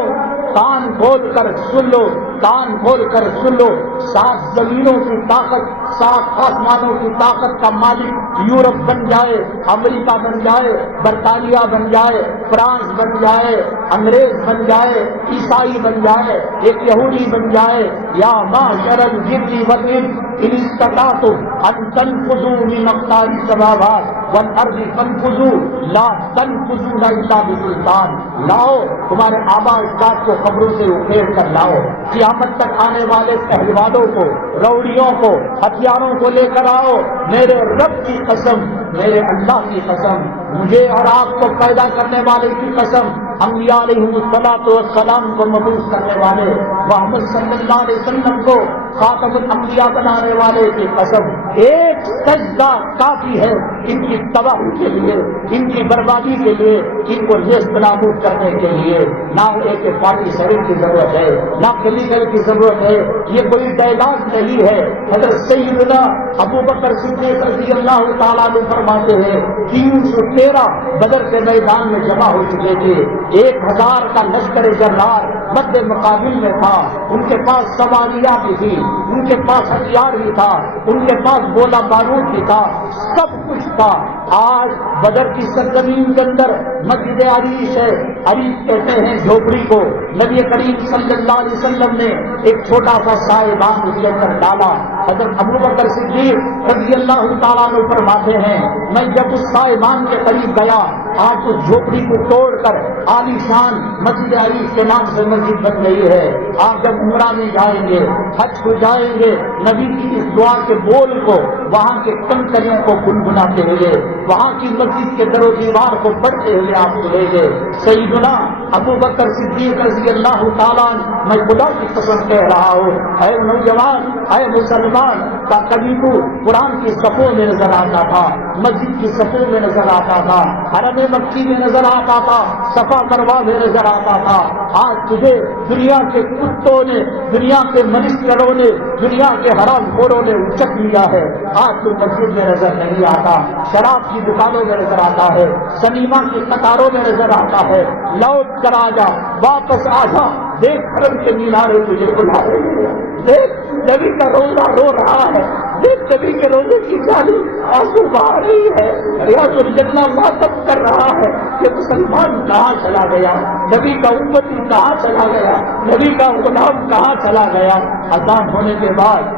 کان کھول کر سن لو، کان کھول کر سن لو، 7 زمینوں کی طاقت، 7 آسمانوں کی طاقت کا مالک یورپ بن جائے، امریکہ بن جائے، برطانیہ بن جائے، فرانس بن جائے، انگریز بن جائے، عیسائی بن جائے، ایک یہودی بن جائے، یا معشر الجن والانس ان استطعتم ان تنفذوا من اقطار السماوات والارض فانفذوا لا تنفذون الا بسلطان۔ لاؤ تمہارے آبا اجداد کو قبروں سے اکھیڑ کر لاؤ، قیامت تک آنے والے پہلوانوں کو، روڑیوں کو، ہتھیاروں کو لے کر آؤ۔ میرے رب کی قسم، میرے اللہ کی قسم، مجھے اور آپ کو پیدا کرنے والے کی قسم، انبیاء علیہم الصلوۃ والسلام کو مبعوث کرنے والے محمد صلی اللہ علیہ وسلم کو خاتم الانبیاء بنانے والے کی قسم، ایک سجدہ کافی ہے ان کی تباہی کے لیے، ان کی بربادی کے لیے، ان کو نیست نابود کرنے کے لیے۔ نہ AK-47 کی ضرورت ہے، نہ کیمیکل کی ضرورت ہے، یہ کوئی ڈائلاگ نہیں ہے۔ حضرت سیدنا ابوبکر صدیق رضی اللہ تعالیٰ عنہ فرماتے ہیں 313 بدر کے میدان میں جمع ہو چکے تھے، 1000 کا لشکر جرار مد مقابل میں تھا، ان کے پاس سواریاں بھی تھی، ان کے پاس ہتھیار بھی تھا، ان کے پاس گولہ بارود بھی تھا، سب کچھ تھا. آج بدر کی سرزمین کے اندر مسجد عریش ہے. عریش کہتے ہیں جھوپڑی کو. نبی کریم صلی اللہ علیہ وسلم نے ایک چھوٹا سا سائبان اس کے اندر ڈالا. حضرت ابوبکر صدیق رضی اللہ تعالیٰ عنہ فرماتے ہیں میں جب اس سائبان کے قریب گیا, آج اس جھوپڑی کو توڑ کر عالی شان مسجد عریش کے نام سے مسجد بن گئی ہے. آپ جب عمرہ میں جائیں گے, حج کو جائیں گے, نبی کی اس دعا کے بول کو, وہاں کے کنکریوں کو گنگناتے ہوئے, وہاں کی مسجد کے در و دیوار کو پڑھتے ہوئے آپ سنیں گے. سیدنا ابوبکر صدیق رضی اللہ تعالیٰ میں خدا کی قسم کہہ رہا ہوں, اے نوجوان, اے مسلمان کا کبھی تو قرآن کی صفوں میں نظر آتا تھا, مسجد کی صفوں میں نظر آتا تھا, حرم مکی میں نظر آتا تھا, صفا مروا میں نظر آتا تھا. آج تجھے دنیا کے کتوں نے, دنیا کے منسٹروں نے, دنیا کے حرام خوروں نے اچک لیا ہے. آج تو مسجد میں نظر نہیں آتا, شراب کی دکانوں میں نظر آتا ہے, سنیما کی قطاروں میں نظر آتا ہے. لوٹ کر آ جا, واپس آ جا, دیکھ حرم کے مینارے تجھے بلا رہے ہیں, دیکھ نبی کا روزہ رو رہا ہے, دیکھ نبی کے روزے کی جالی آنسو بہا رہی ہے. ریاض الجنہ ماتم کر رہا ہے کہ مسلمان کہاں چلا گیا, نبی کا امتی کہاں چلا گیا, نبی کا غلام کہاں چلا گیا. اذان ہونے کے بعد,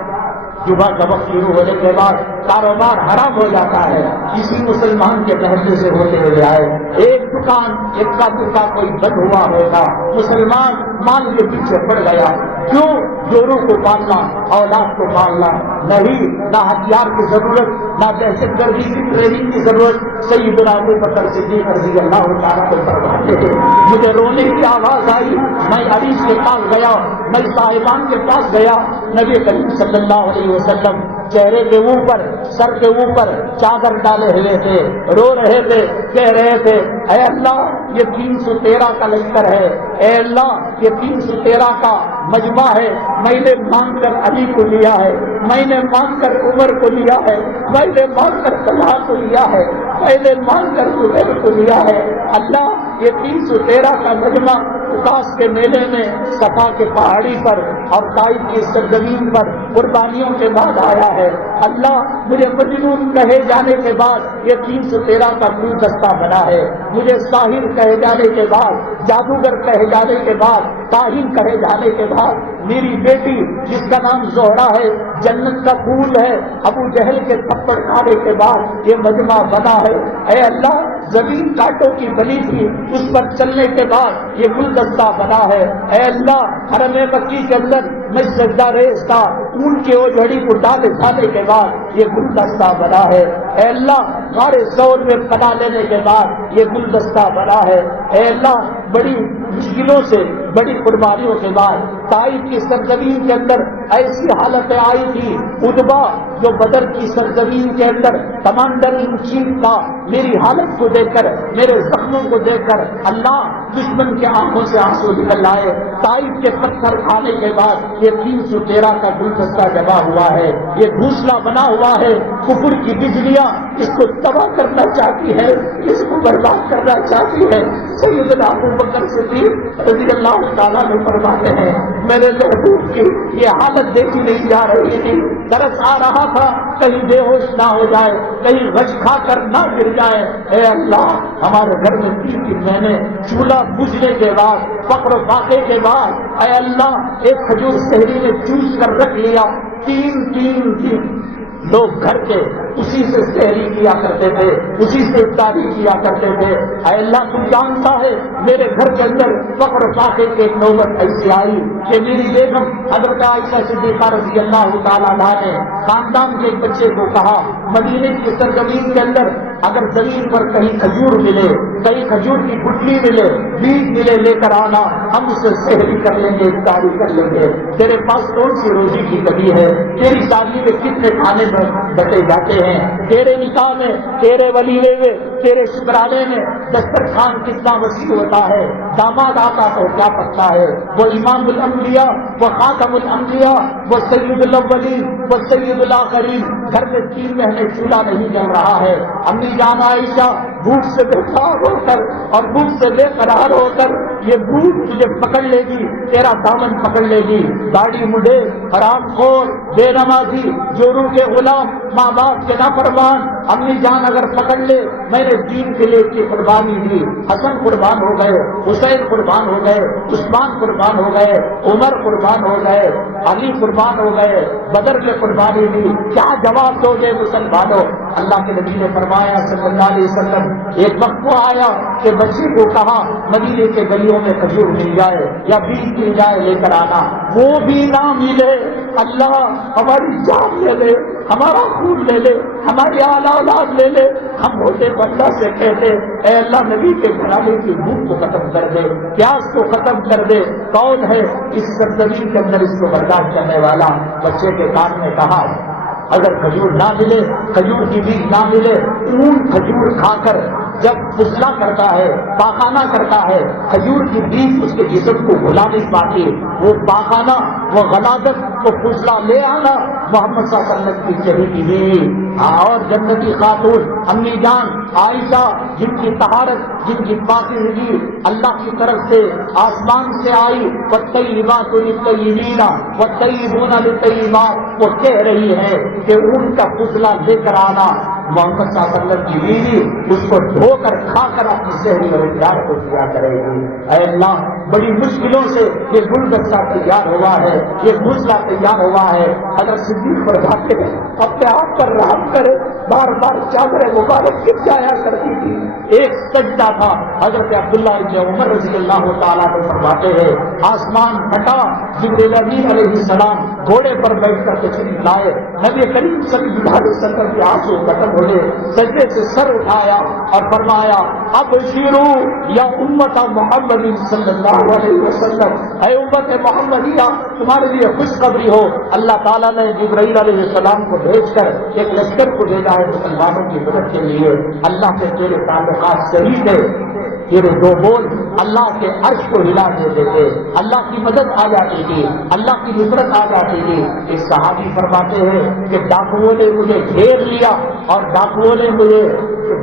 صبح کا وقت شروع ہونے کے بعد کاروبار حرام ہو جاتا ہے. کسی مسلمان کے محلے سے ہوتے ہوئے آئے, ایک دکان اکا دکا کوئی بند ہوا ہوگا, مسلمان مال کے پیچھے پڑ گیا. کیوں؟ جوروں کو پالنا, اولاد کو پالنا نہیں, نہ ہتھیار کی ضرورت, نہ دہشت گردی کی ٹریننگ کی ضرورت. سیدنا ابوبکر صدیق رضی اللہ تعالیٰ کو فرماتے ہیں مجھے رونے کی آواز آئی, میں عریش کے پاس گیا, میں صاحبان کے پاس گیا. نبی کریم صلی اللہ علیہ وسلم چہرے کے اوپر, سر کے اوپر چادر ڈالے ہوئے تھے, رو رہے تھے, کہہ رہے تھے اے اللہ یہ 313 کا لشکر ہے, اے اللہ یہ 313 کا مجمع ہے. میں نے مانگ کر علی کو لیا ہے, میں نے مانگ کر عمر کو لیا ہے, میں نے مانگ کر طلحہ کو لیا ہے, میں نے مانگ کر زبیر کو لیا ہے. اللہ یہ 313 کا مجمع اکاس کے میلے میں صفا کے پہاڑی پر اور طائف کی سرزمین پر قربانیوں کے بعد آیا ہے. اللہ مجھے مجنون کہے جانے کے بعد یہ 313 کا گلدستہ بنا ہے. مجھے ساحر کہے جانے کے بعد, جادوگر کہے جانے کے بعد, کاہن کہے جانے کے بعد, میری بیٹی جس کا نام زہرا ہے, جنت کا پھول ہے, ابو جہل کے تھپڑ کھانے کے بعد یہ مجمع بنا ہے. اے اللہ زمین کانٹوں کی بنی تھی, اس پر چلنے کے بعد یہ گلدستہ بنا ہے. اے اللہ حرم مکی کے اندر میں سجدہ ریز تھا, اون کے اوجھڑی کو ڈالے جانے کے بعد یہ گلدستہ بنا ہے. اے اللہ غار ثور میں پناہ لینے کے بعد یہ گلدستہ بنا ہے. اے اللہ بڑی مشکلوں سے, بڑی قربانیوں کے بعد طائف کی سرزمین کے اندر ایسی حالتیں آئی تھی. اتبا جو بدر کی سرزمین کے اندر کمانڈر ان چیف تھا, میری حالت کو دیکھ کر, میرے زخموں کو دیکھ کر اللہ دشمن کے آنکھوں سے آنسو نکل آئے. طائف کے پتھر کھانے کے بعد یہ 313 کا گلدستہ جمع ہوا ہے. یہ گھونسلہ بنا ہوا ہے, کفر کی بجلیاں اس کو تباہ کرنا چاہتی ہے, اس کو برباد کرنا چاہتی ہے. سیدنا ابوبکر صدیق رضی اللہ تعالیٰ نے فرماتے ہیں میرے محبوب کی یہ حالت دیکھی نہیں جا رہی تھی, ترس آ رہا تھا کہیں بے ہوش نہ ہو جائے, کہیں غش کھا کر نہ گر جائے. اے اللہ ہمارے گھر میں 3 مہینے چولہا بجھنے کے بعد, فقر و فاقے کے بعد, اے اللہ ایک کھجور شہری نے چوس کر رکھ لیا. 3 دن لوگ گھر کے اسی سے سحری کیا کرتے تھے, اسی سے افطاری کیا کرتے تھے. اے اللہ تو جانتا ہے میرے گھر کے اندر فقر فاقے کی ایک نوبت ایسی آئی کہ میری بیگم حضرت عائشہ صدیقہ رضی اللہ تعالیٰ عنہا نے خاندان کے ایک بچے کو کہا مدینے کی سرزمین کے اندر اگر زمین پر کہیں کھجور ملے, کہیں کھجور کی گٹلی ملے, بیج ملے, لے کر آنا, ہم اسے سحری کر لیں گے, افطاری کر لیں گے. تیرے پاس کون سی روزی کی کمی ہے؟ تیری شادی میں کتنے کھانے بٹے جاتے ہیں, تیرے نکاح میں, تیرے ولیمے میں, تیرے شکرانے میں دسترخوان کتنا وسیع ہوتا ہے. داماد آتا تو کیا پکتا ہے, وہ امام الانبیاء, وہ خاتم الانبیاء, وہ سید الاولین, وہ سید الاخرین. گھر میں 3 مہینے چولہا نہیں جل رہا ہے. امی جان عائشہ بھوک سے بیزار ہو کر اور بھوک سے بے قرار ہو کر, یہ بھوک تجھے پکڑ لے گی, تیرا دامن پکڑ لے گی. داڑھی مڈے, حرام خور, بے نمازی, جوروں کے غلام, ماں باپ کے نافرمان, امی جان اگر پکڑ لے میں نے دین کے لیے کی قربانی دی، حسن قربان ہو گئے، حسین قربان ہو گئے، عثمان قربان ہو گئے، عمر قربان ہو گئے، علی قربان ہو گئے، بدر کے قربانی دی، کیا جواب دو گے مسلمانوں؟ اللہ کے نبی نے فرمایا صلی اللہ علیہ وسلم، ایک وقت وہ آیا کہ بچی کو کہا مدینے کے گلیوں میں کھجور مل جائے یا بیج مل جائے لے کر آنا، وہ بھی نہ ملے، اللہ ہماری جان لے لے، ہمارا خون لے لے، ہماری اعلی اولاد لے لے، ہم ہوتے بندہ سے کہتے اے اللہ نبی کے گھرانے کی بھوک کو ختم کر دے، پیاس کو ختم کر دے، کون ہے اس سرزمین کے اندر اس کو برداشت کرنے والا؟ بچے کے کان میں کہا اگر کھجور نہ ملے، کھجور کی بیج نہ ملے، اون کھجور کھا کر جب فضلہ کرتا ہے، پاخانہ کرتا ہے، کھجور کی بیج اس کے جسم کو بھلا نہیں پاتی، وہ پاخانہ، وہ غلاظت، وہ فضلہ لے آنا محمد صلی اللہ علیہ وسلم کی شہیدی بیوی اور جنتی خاتون امی جان عائشہ، جن کی طہارت، جن کی پاکیزگی اللہ کی طرف سے آسمان سے آئی، والطیبات للطیبین والطیبون للطیبات، وہ کہہ رہی ہے کہ ان کا فضلہ لے کر آنا محمد صلی اللہ علیہ وسلم کی بیوی اس کو دھو کر کھا کر اپنی شہری اور افطار کو کیا کرے گی۔ اے اللہ بڑی مشکلوں سے یہ گلدستہ تیار ہوا ہے، یہ فضلہ تیار ہوا ہے، اگر صدیق پر جاتے اپنے آپ پر رحم کرے، بار بار چادر مبارک گر جایا کرتی تھی، ایک سجدہ تھا حضرت عبداللہ ابن عمر رضی اللہ تعالیٰ عنہ فرماتے ہیں آسمان پھٹا، جبریل امین علیہ السلام گھوڑے پر بیٹھ کر تشریف لائے، نبی کریم صلی اللہ علیہ وسلم کے آنسو ختم ہوئے، سجدے سے سر اٹھایا اور فرمایا ابشروا یا امت محمد صلی اللہ علیہ وسلم، اے امت محمدیہ تمہارے لیے خوشخبری ہو، اللہ تعالیٰ نے جبرائیل علیہ السلام کو بھیج کر ایک لشکر کو بھیجا ہے مسلمانوں کی مدد کے لیے، اللہ سے تیرے تعلقات صحیح تھے، تیرے دو بول اللہ کے عرش کو ہلا دیتے تھے، اللہ کی مدد آ جاتی تھی، اللہ کی نصرت آ جاتی تھی۔ ایک صحابی فرماتے ہیں کہ ڈاکوؤں نے مجھے گھیر لیا اور ڈاکوؤں نے مجھے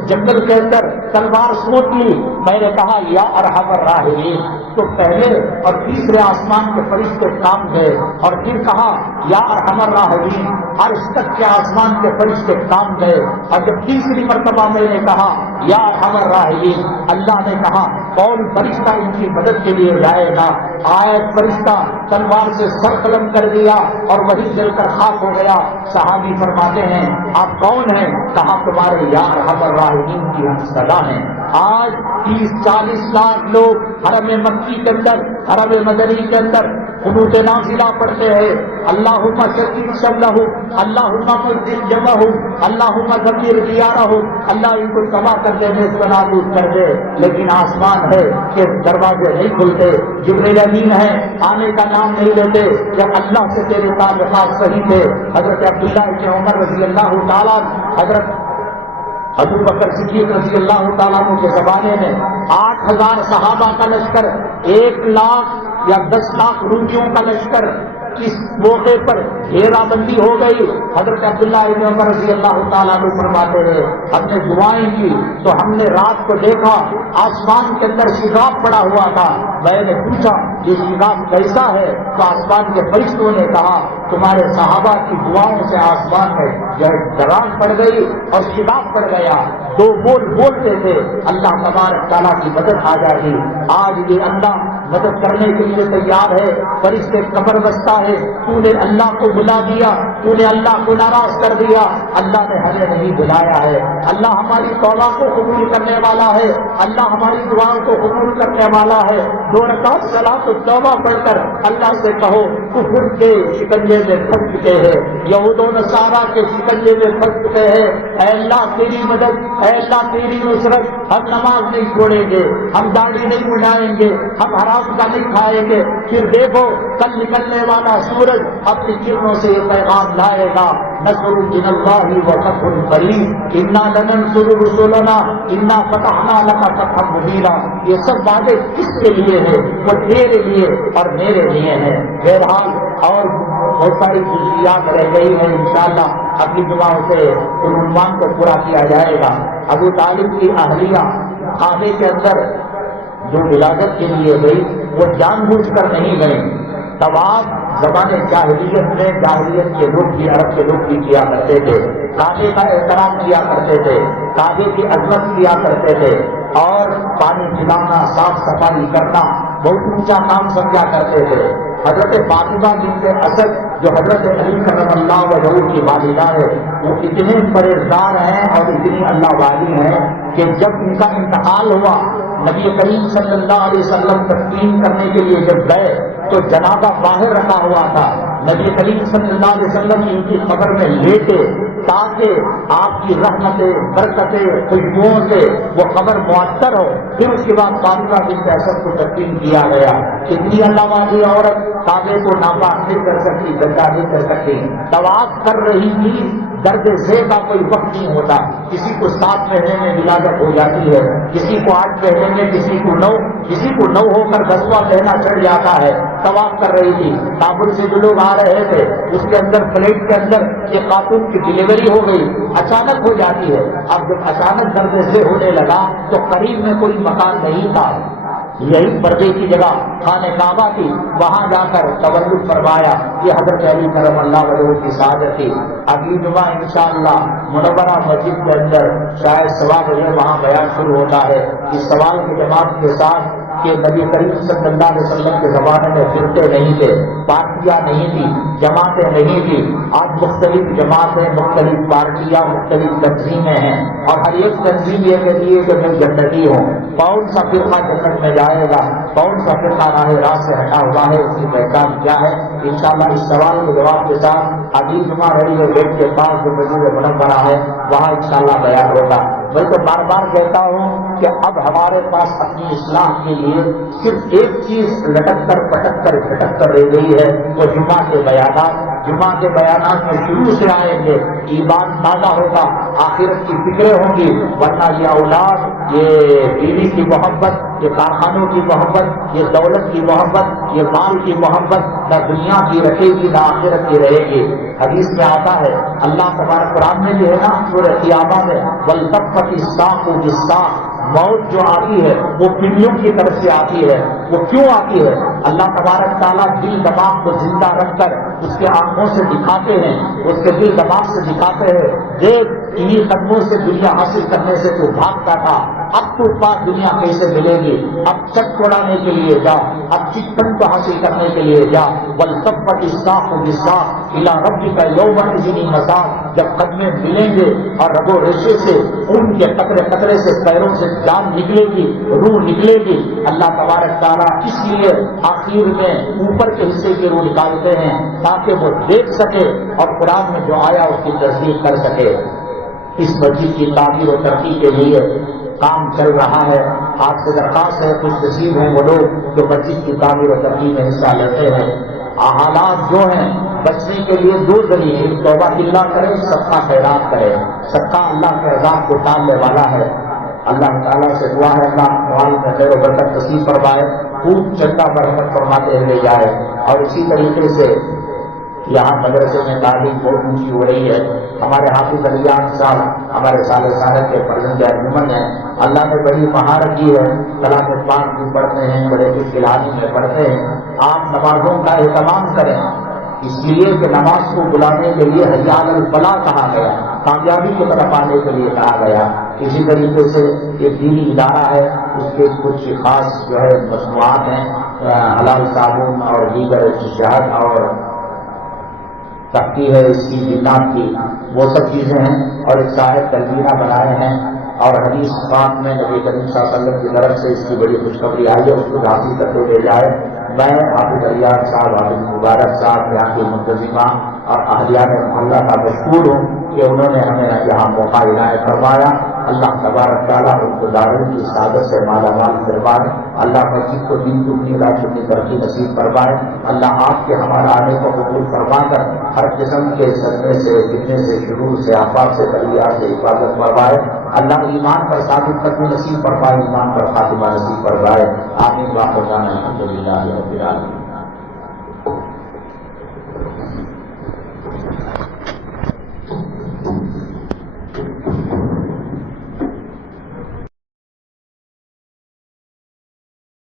جنگل کے اندر تلوار سونپ لی، میں نے کہا یا ارحم الراحمین، تو پہلے اور تیسرے آسمان کے فرشتے کام گئے اور پھر کہا یا ارحم الراحمین، عرش تک کے آسمان کے فرشتے کام گئے، اور جب تیسری مرتبہ میں نے کہا یا ارحم الراحمین، اللہ نے کہا کون فرشتہ ان کی مدد کے لیے جائے گا؟ آئے فرشتہ تلوار سے سر قلم کر دیا اور وہی جل کر خاک ہو گیا۔ صحابی فرماتے ہیں آپ کون ہیں؟ کہا تمہارے یا ارحم الراحمین کی ہم صدا ہیں۔ آج 30-40 لاکھ لوگ حرم مکی کے اندر، حرم مدنی کے اندر قنوت نازلہ پڑھتے ہیں، اللہم شدید شملہ، اللہم مدد جمعہ، اللہم دمیر دیارہ، اللہ ان کو تباہ کر دے، میں نابود کر دے، لیکن آسمان ہے کہ دروازے نہیں کھلتے، جبریل امین ہے آنے کا نام نہیں لیتے۔ جب اللہ سے تیرے تعلقات صحیح تھے، حضرت عبداللہ ابن عمر رضی اللہ تعالیٰ، حضرت ابو بکر صدیق رضی اللہ تعالیٰ عنہ کے زمانے میں 8000 صحابہ کا لشکر، 1 لاکھ یا 10 لاکھ روپیوں کا لشکر اس موقع پر گھیرا بندی ہو گئی۔ حضرت عبداللہ ابن عمر رضی اللہ تعالیٰ عنہ فرماتے ہیں ہم نے دعائیں کی تو ہم نے رات کو دیکھا آسمان کے اندر شگاف پڑا ہوا تھا، میں نے پوچھا یہ شگاف کیسا ہے؟ تو آسمان کے فرشتوں نے کہا تمہارے صحابہ کی دعاؤں سے آسمان میں درار پڑ گئی اور شگاف پڑ گیا، 2 بول بولتے تھے، اللہ تبارک تعالیٰ کی مدد آ جاتی۔ آج یہ اللہ مدد کرنے کے لیے تیار ہے، فرشتے قبر بستہ ہے، تو نے اللہ کو بلا دیا، تو نے اللہ کو ناراض کر دیا، اللہ نے ہمیں نہیں بلایا ہے، اللہ ہماری توبہ کو قبول کرنے والا ہے، اللہ ہماری دعاؤں کو قبول کرنے والا ہے۔ 2 رکعت صلاۃ التوبہ پڑھ کر اللہ سے کہو کفر کے شکنجے میں پھنس چکے ہیں، یہود و نصارہ کے شکنجے میں پھنس چکے ہیں، اے اللہ تیری مدد، اے اللہ تیری نصرت، ہم نماز نہیں چھوڑیں گے، ہم داڑھی نہیں مڈائیں گے، ہم حرام کا نہیں کھائیں گے۔ پھر دیکھو کل نکلنے والا سورج اپنی کرنوں سے یہ پیغام لائے گا نصر من اللہ وفتح قریب، انا لننصر رسلنا انا فتحنا لک فتحا مبینا۔ یہ سب باتیں کس کے لیے ہے؟ وہ تیرے لیے اور میرے لیے ہے۔ بہرحال اور بہت ساری خصوصیات رہ گئی ہیں، انشاءاللہ اپنی دعاؤں سے ان عنوان کو پورا کیا جائے گا۔ ابو طالب کی اہلیہ کعبے کے اندر جو ولادت کے لیے گئی وہ جان بوجھ کر نہیں گئی، طواف زمانے جاہلیت میں جاہلیت کے لوگ بھی، عرب کے لوگ بھی کیا کرتے تھے۔ کعبے کا احترام کیا کرتے تھے، کعبے کی عظمت کیا کرتے تھے، اور پانی پلانا، صاف صفائی کرنا بہت اونچا کام سمجھا کرتے تھے۔ حضرت فاطمہ بنت اسد جو حضرت علی کرم اللہ وجہہ کی والدہ ہے، وہ اتنے پرہیزگار ہیں اور اتنی اللہ والی ہیں کہ جب ان کا انتقال ہوا، نبی کریم صلی اللہ علیہ وسلم تسلیم کرنے کے لیے جب گئے تو جنازہ باہر رکھا ہوا تھا۔ نبی کریم صلی اللہ علیہ وسلم ان کی قبر میں لیٹے تاکہ آپ کی رحمتیں، برکتیں، خوشبوؤں سے وہ قبر معطر ہو، پھر اس کے بعد فاطمہ بنت اسد کو تسلیم کیا گیا۔ اتنی اللہ والی عورت کعبے کو ناپاک نہیں کر سکتی، گندا نہیں کر سکتی، طواف کر رہی تھی، درد ذیل کا کوئی وقت نہیں ہوتا۔ کسی کو 7 مہینے میں ولادت ہو جاتی ہے، کسی کو 8 مہینے میں، کسی کو 9 ہو کر 10واں مہینہ چڑھ جاتا ہے۔ طواف کر رہی تھی، کابل سے جو لوگ آ رہے تھے اس کے اندر فلیٹ کے اندر ایک خاتون کی ڈلیوری ہو گئی، اچانک ہو جاتی ہے۔ اب جب اچانک درد ذیل ہونے لگا تو قریب میں کوئی مکان نہیں تھا، یہی پردے کی جگہ خانہ کعبہ تھی، وہاں جا کر تولد فرمایا۔ یہ حضرت علی کرم اللہ وجہہ کی سعادت تھی۔ اگلی جمعہ انشاءاللہ منورہ مسجد کے اندر شاید 1:15 بجے وہاں بیان شروع ہوتا ہے۔ اس سوال کی جماعت کے ساتھ کہ نبی کریم صلی اللہ علیہ وسلم کے زمانے میں فرقے نہیں تھے، پارٹیاں نہیں تھی، جماعتیں نہیں تھی۔ آج مختلف جماعتیں، مختلف پارٹیاں، مختلف تنظیمیں ہیں، اور ہر ایک تنظیم یہ کہتی ہے کہ میں جنتی ہوں۔ کون سا فرقہ جنت میں جائے گا، کون سا فرقہ راہ راست سے ہٹا ہوا ہے، اس کی پہچان کیا ہے؟ انشاءاللہ اس سوال کے جواب کے ساتھ اگلی جمعہ ریلوے گیٹ کے پاس جو مسجد منورہ ہے وہاں انشاءاللہ بیان ہوگا۔ میں تو بار بار کہتا ہوں کہ اب ہمارے پاس اپنی اصلاح کے لیے صرف ایک چیز لٹک کر پٹک کر جھٹک کر رہ گئی ہے، وہ جمعہ کے بیانات۔ جمعہ کے بیانات میں شروع سے آئیں گے، ایمان تازہ ہوگا، آخرت کی فکریں ہوں گی، ورنہ یہ اولاد، یہ بیوی کی محبت، یہ کارخانوں کی محبت، یہ دولت کی محبت، یہ مال کی محبت نہ دنیا کی رکھے گی نہ آخرت کی رہے گی۔ حدیث میں آتا ہے، اللہ تبارک قرآن میں جو ہے نا سورہ قیامہ میں وَالْتَفَّتِ السَّاقُ بِالسَّاقِ، موت جو آتی ہے وہ پنڈیوں کی طرف سے آتی ہے۔ وہ کیوں آتی ہے؟ اللہ تبارک تعالیٰ دل دماغ کو زندہ رکھ کر اس کے آنکھوں سے دکھاتے ہیں، اس کے دل دماغ سے دکھاتے ہیں، دیکھ انہی قدموں سے دنیا حاصل کرنے سے تو بھاگتا تھا، اب تو پاس دنیا کیسے ملے گی؟ اب چٹ چھوڑانے کے لیے جا، اب چکن کو حاصل کرنے کے لیے جا۔ وَالْتَفَّتِ السَّاقُ بِالسَّاقِ إِلَىٰ رَبِّكَ يَوْمَئِذٍ الْمَسَاقُ، جب قدمیں ملیں گے اور رگ و ریشے سے خون کے قطرے قطرے سے پیروں سے جان نکلے گی، روح نکلے گی۔ اللہ تبارک تعالیٰ اس لیے آخر میں اوپر کے حصے کی روح نکالتے ہیں تاکہ وہ دیکھ سکے اور قرآن میں جو آیا اس کی تصدیق کر سکے۔ اس مسجد کی تعمیر و ترقی کے لیے کام چل رہا ہے۔ آپ سے درخواست ہے، کچھ نصیب ہیں وہ لوگ جو مسجد کی تعمیر و ترقی میں حصہ لیتے ہیں۔ حالات جو ہیں بچنے کے لیے 2 ذریعے، ایک توبہ اللہ کرے، صدقہ خیرات کرے۔ صدقہ اللہ کے عذاب کو ٹالنے والا ہے۔ اللہ تعالیٰ سے دعا ہے اللہ مال میں خیر و برکت نصیب فرمائے، خوب چندہ برکت فرماتے ہوئے جائے۔ اور اسی طریقے سے یہاں مدرسے میں تعلیم بہت اونچی ہو رہی ہے۔ ہمارے حافظ علیان صاحب ہمارے صالح صاحب کے فرزند انجمن ہیں، اللہ نے بڑی مہارت کی ہے، کلام پاک بھی پڑھتے ہیں، بڑے فلحانی میں پڑھتے ہیں۔ آپ نمازوں کا اہتمام کریں، اس لیے کہ نماز کو بلانے کے لیے حی علی الفلاح کہا گیا، کامیابی کی طرف آنے کے لیے کہا گیا۔ اسی طریقے سے ایک دینی ادارہ ہے، اس کے کچھ خاص جو ہے مصنوعات ہیں، حلال صابن اور دیگر شہد اور تختی ہے اس کی جنات کی، وہ سب چیزیں ہیں، اور ایک صاحب تلبینہ بنائے ہیں، اور حدیث پاک میں نبی کریم صلی اللہ علیہ وسلم کی طرف سے اس کی بڑی خوشخبری آئی ہے، اس کو حاصل کرتے ہوئے جائے۔ میں حافظ علیان صاحب، حافظ مبارک صاحب، یہاں کی منتظمہ اور اہلیان محلہ کا مشکور ہوں کہ انہوں نے ہمیں یہاں موقع عنایت فرمایا۔ اللہ تبارک تعالیٰ ان کو دارن کی سعادت سے مالا مال فرمائے، اللہ مسجد کو دین دنیا کا چھٹی ترقی نصیب فرمائے، اللہ آپ کے ہمارا آنے کو قبول فرما کر ہر قسم کے صدمے سے، فتنے سے، شرور سے، آفات سے، بلیات سے حفاظت فرمائے، اللہ ایمان پر ثابت قدمی نصیب فرمائے، ایمان پر خاتمہ نصیب فرمائے۔ آمین۔ واخر دعوانا الحمدللہ رب العالمین۔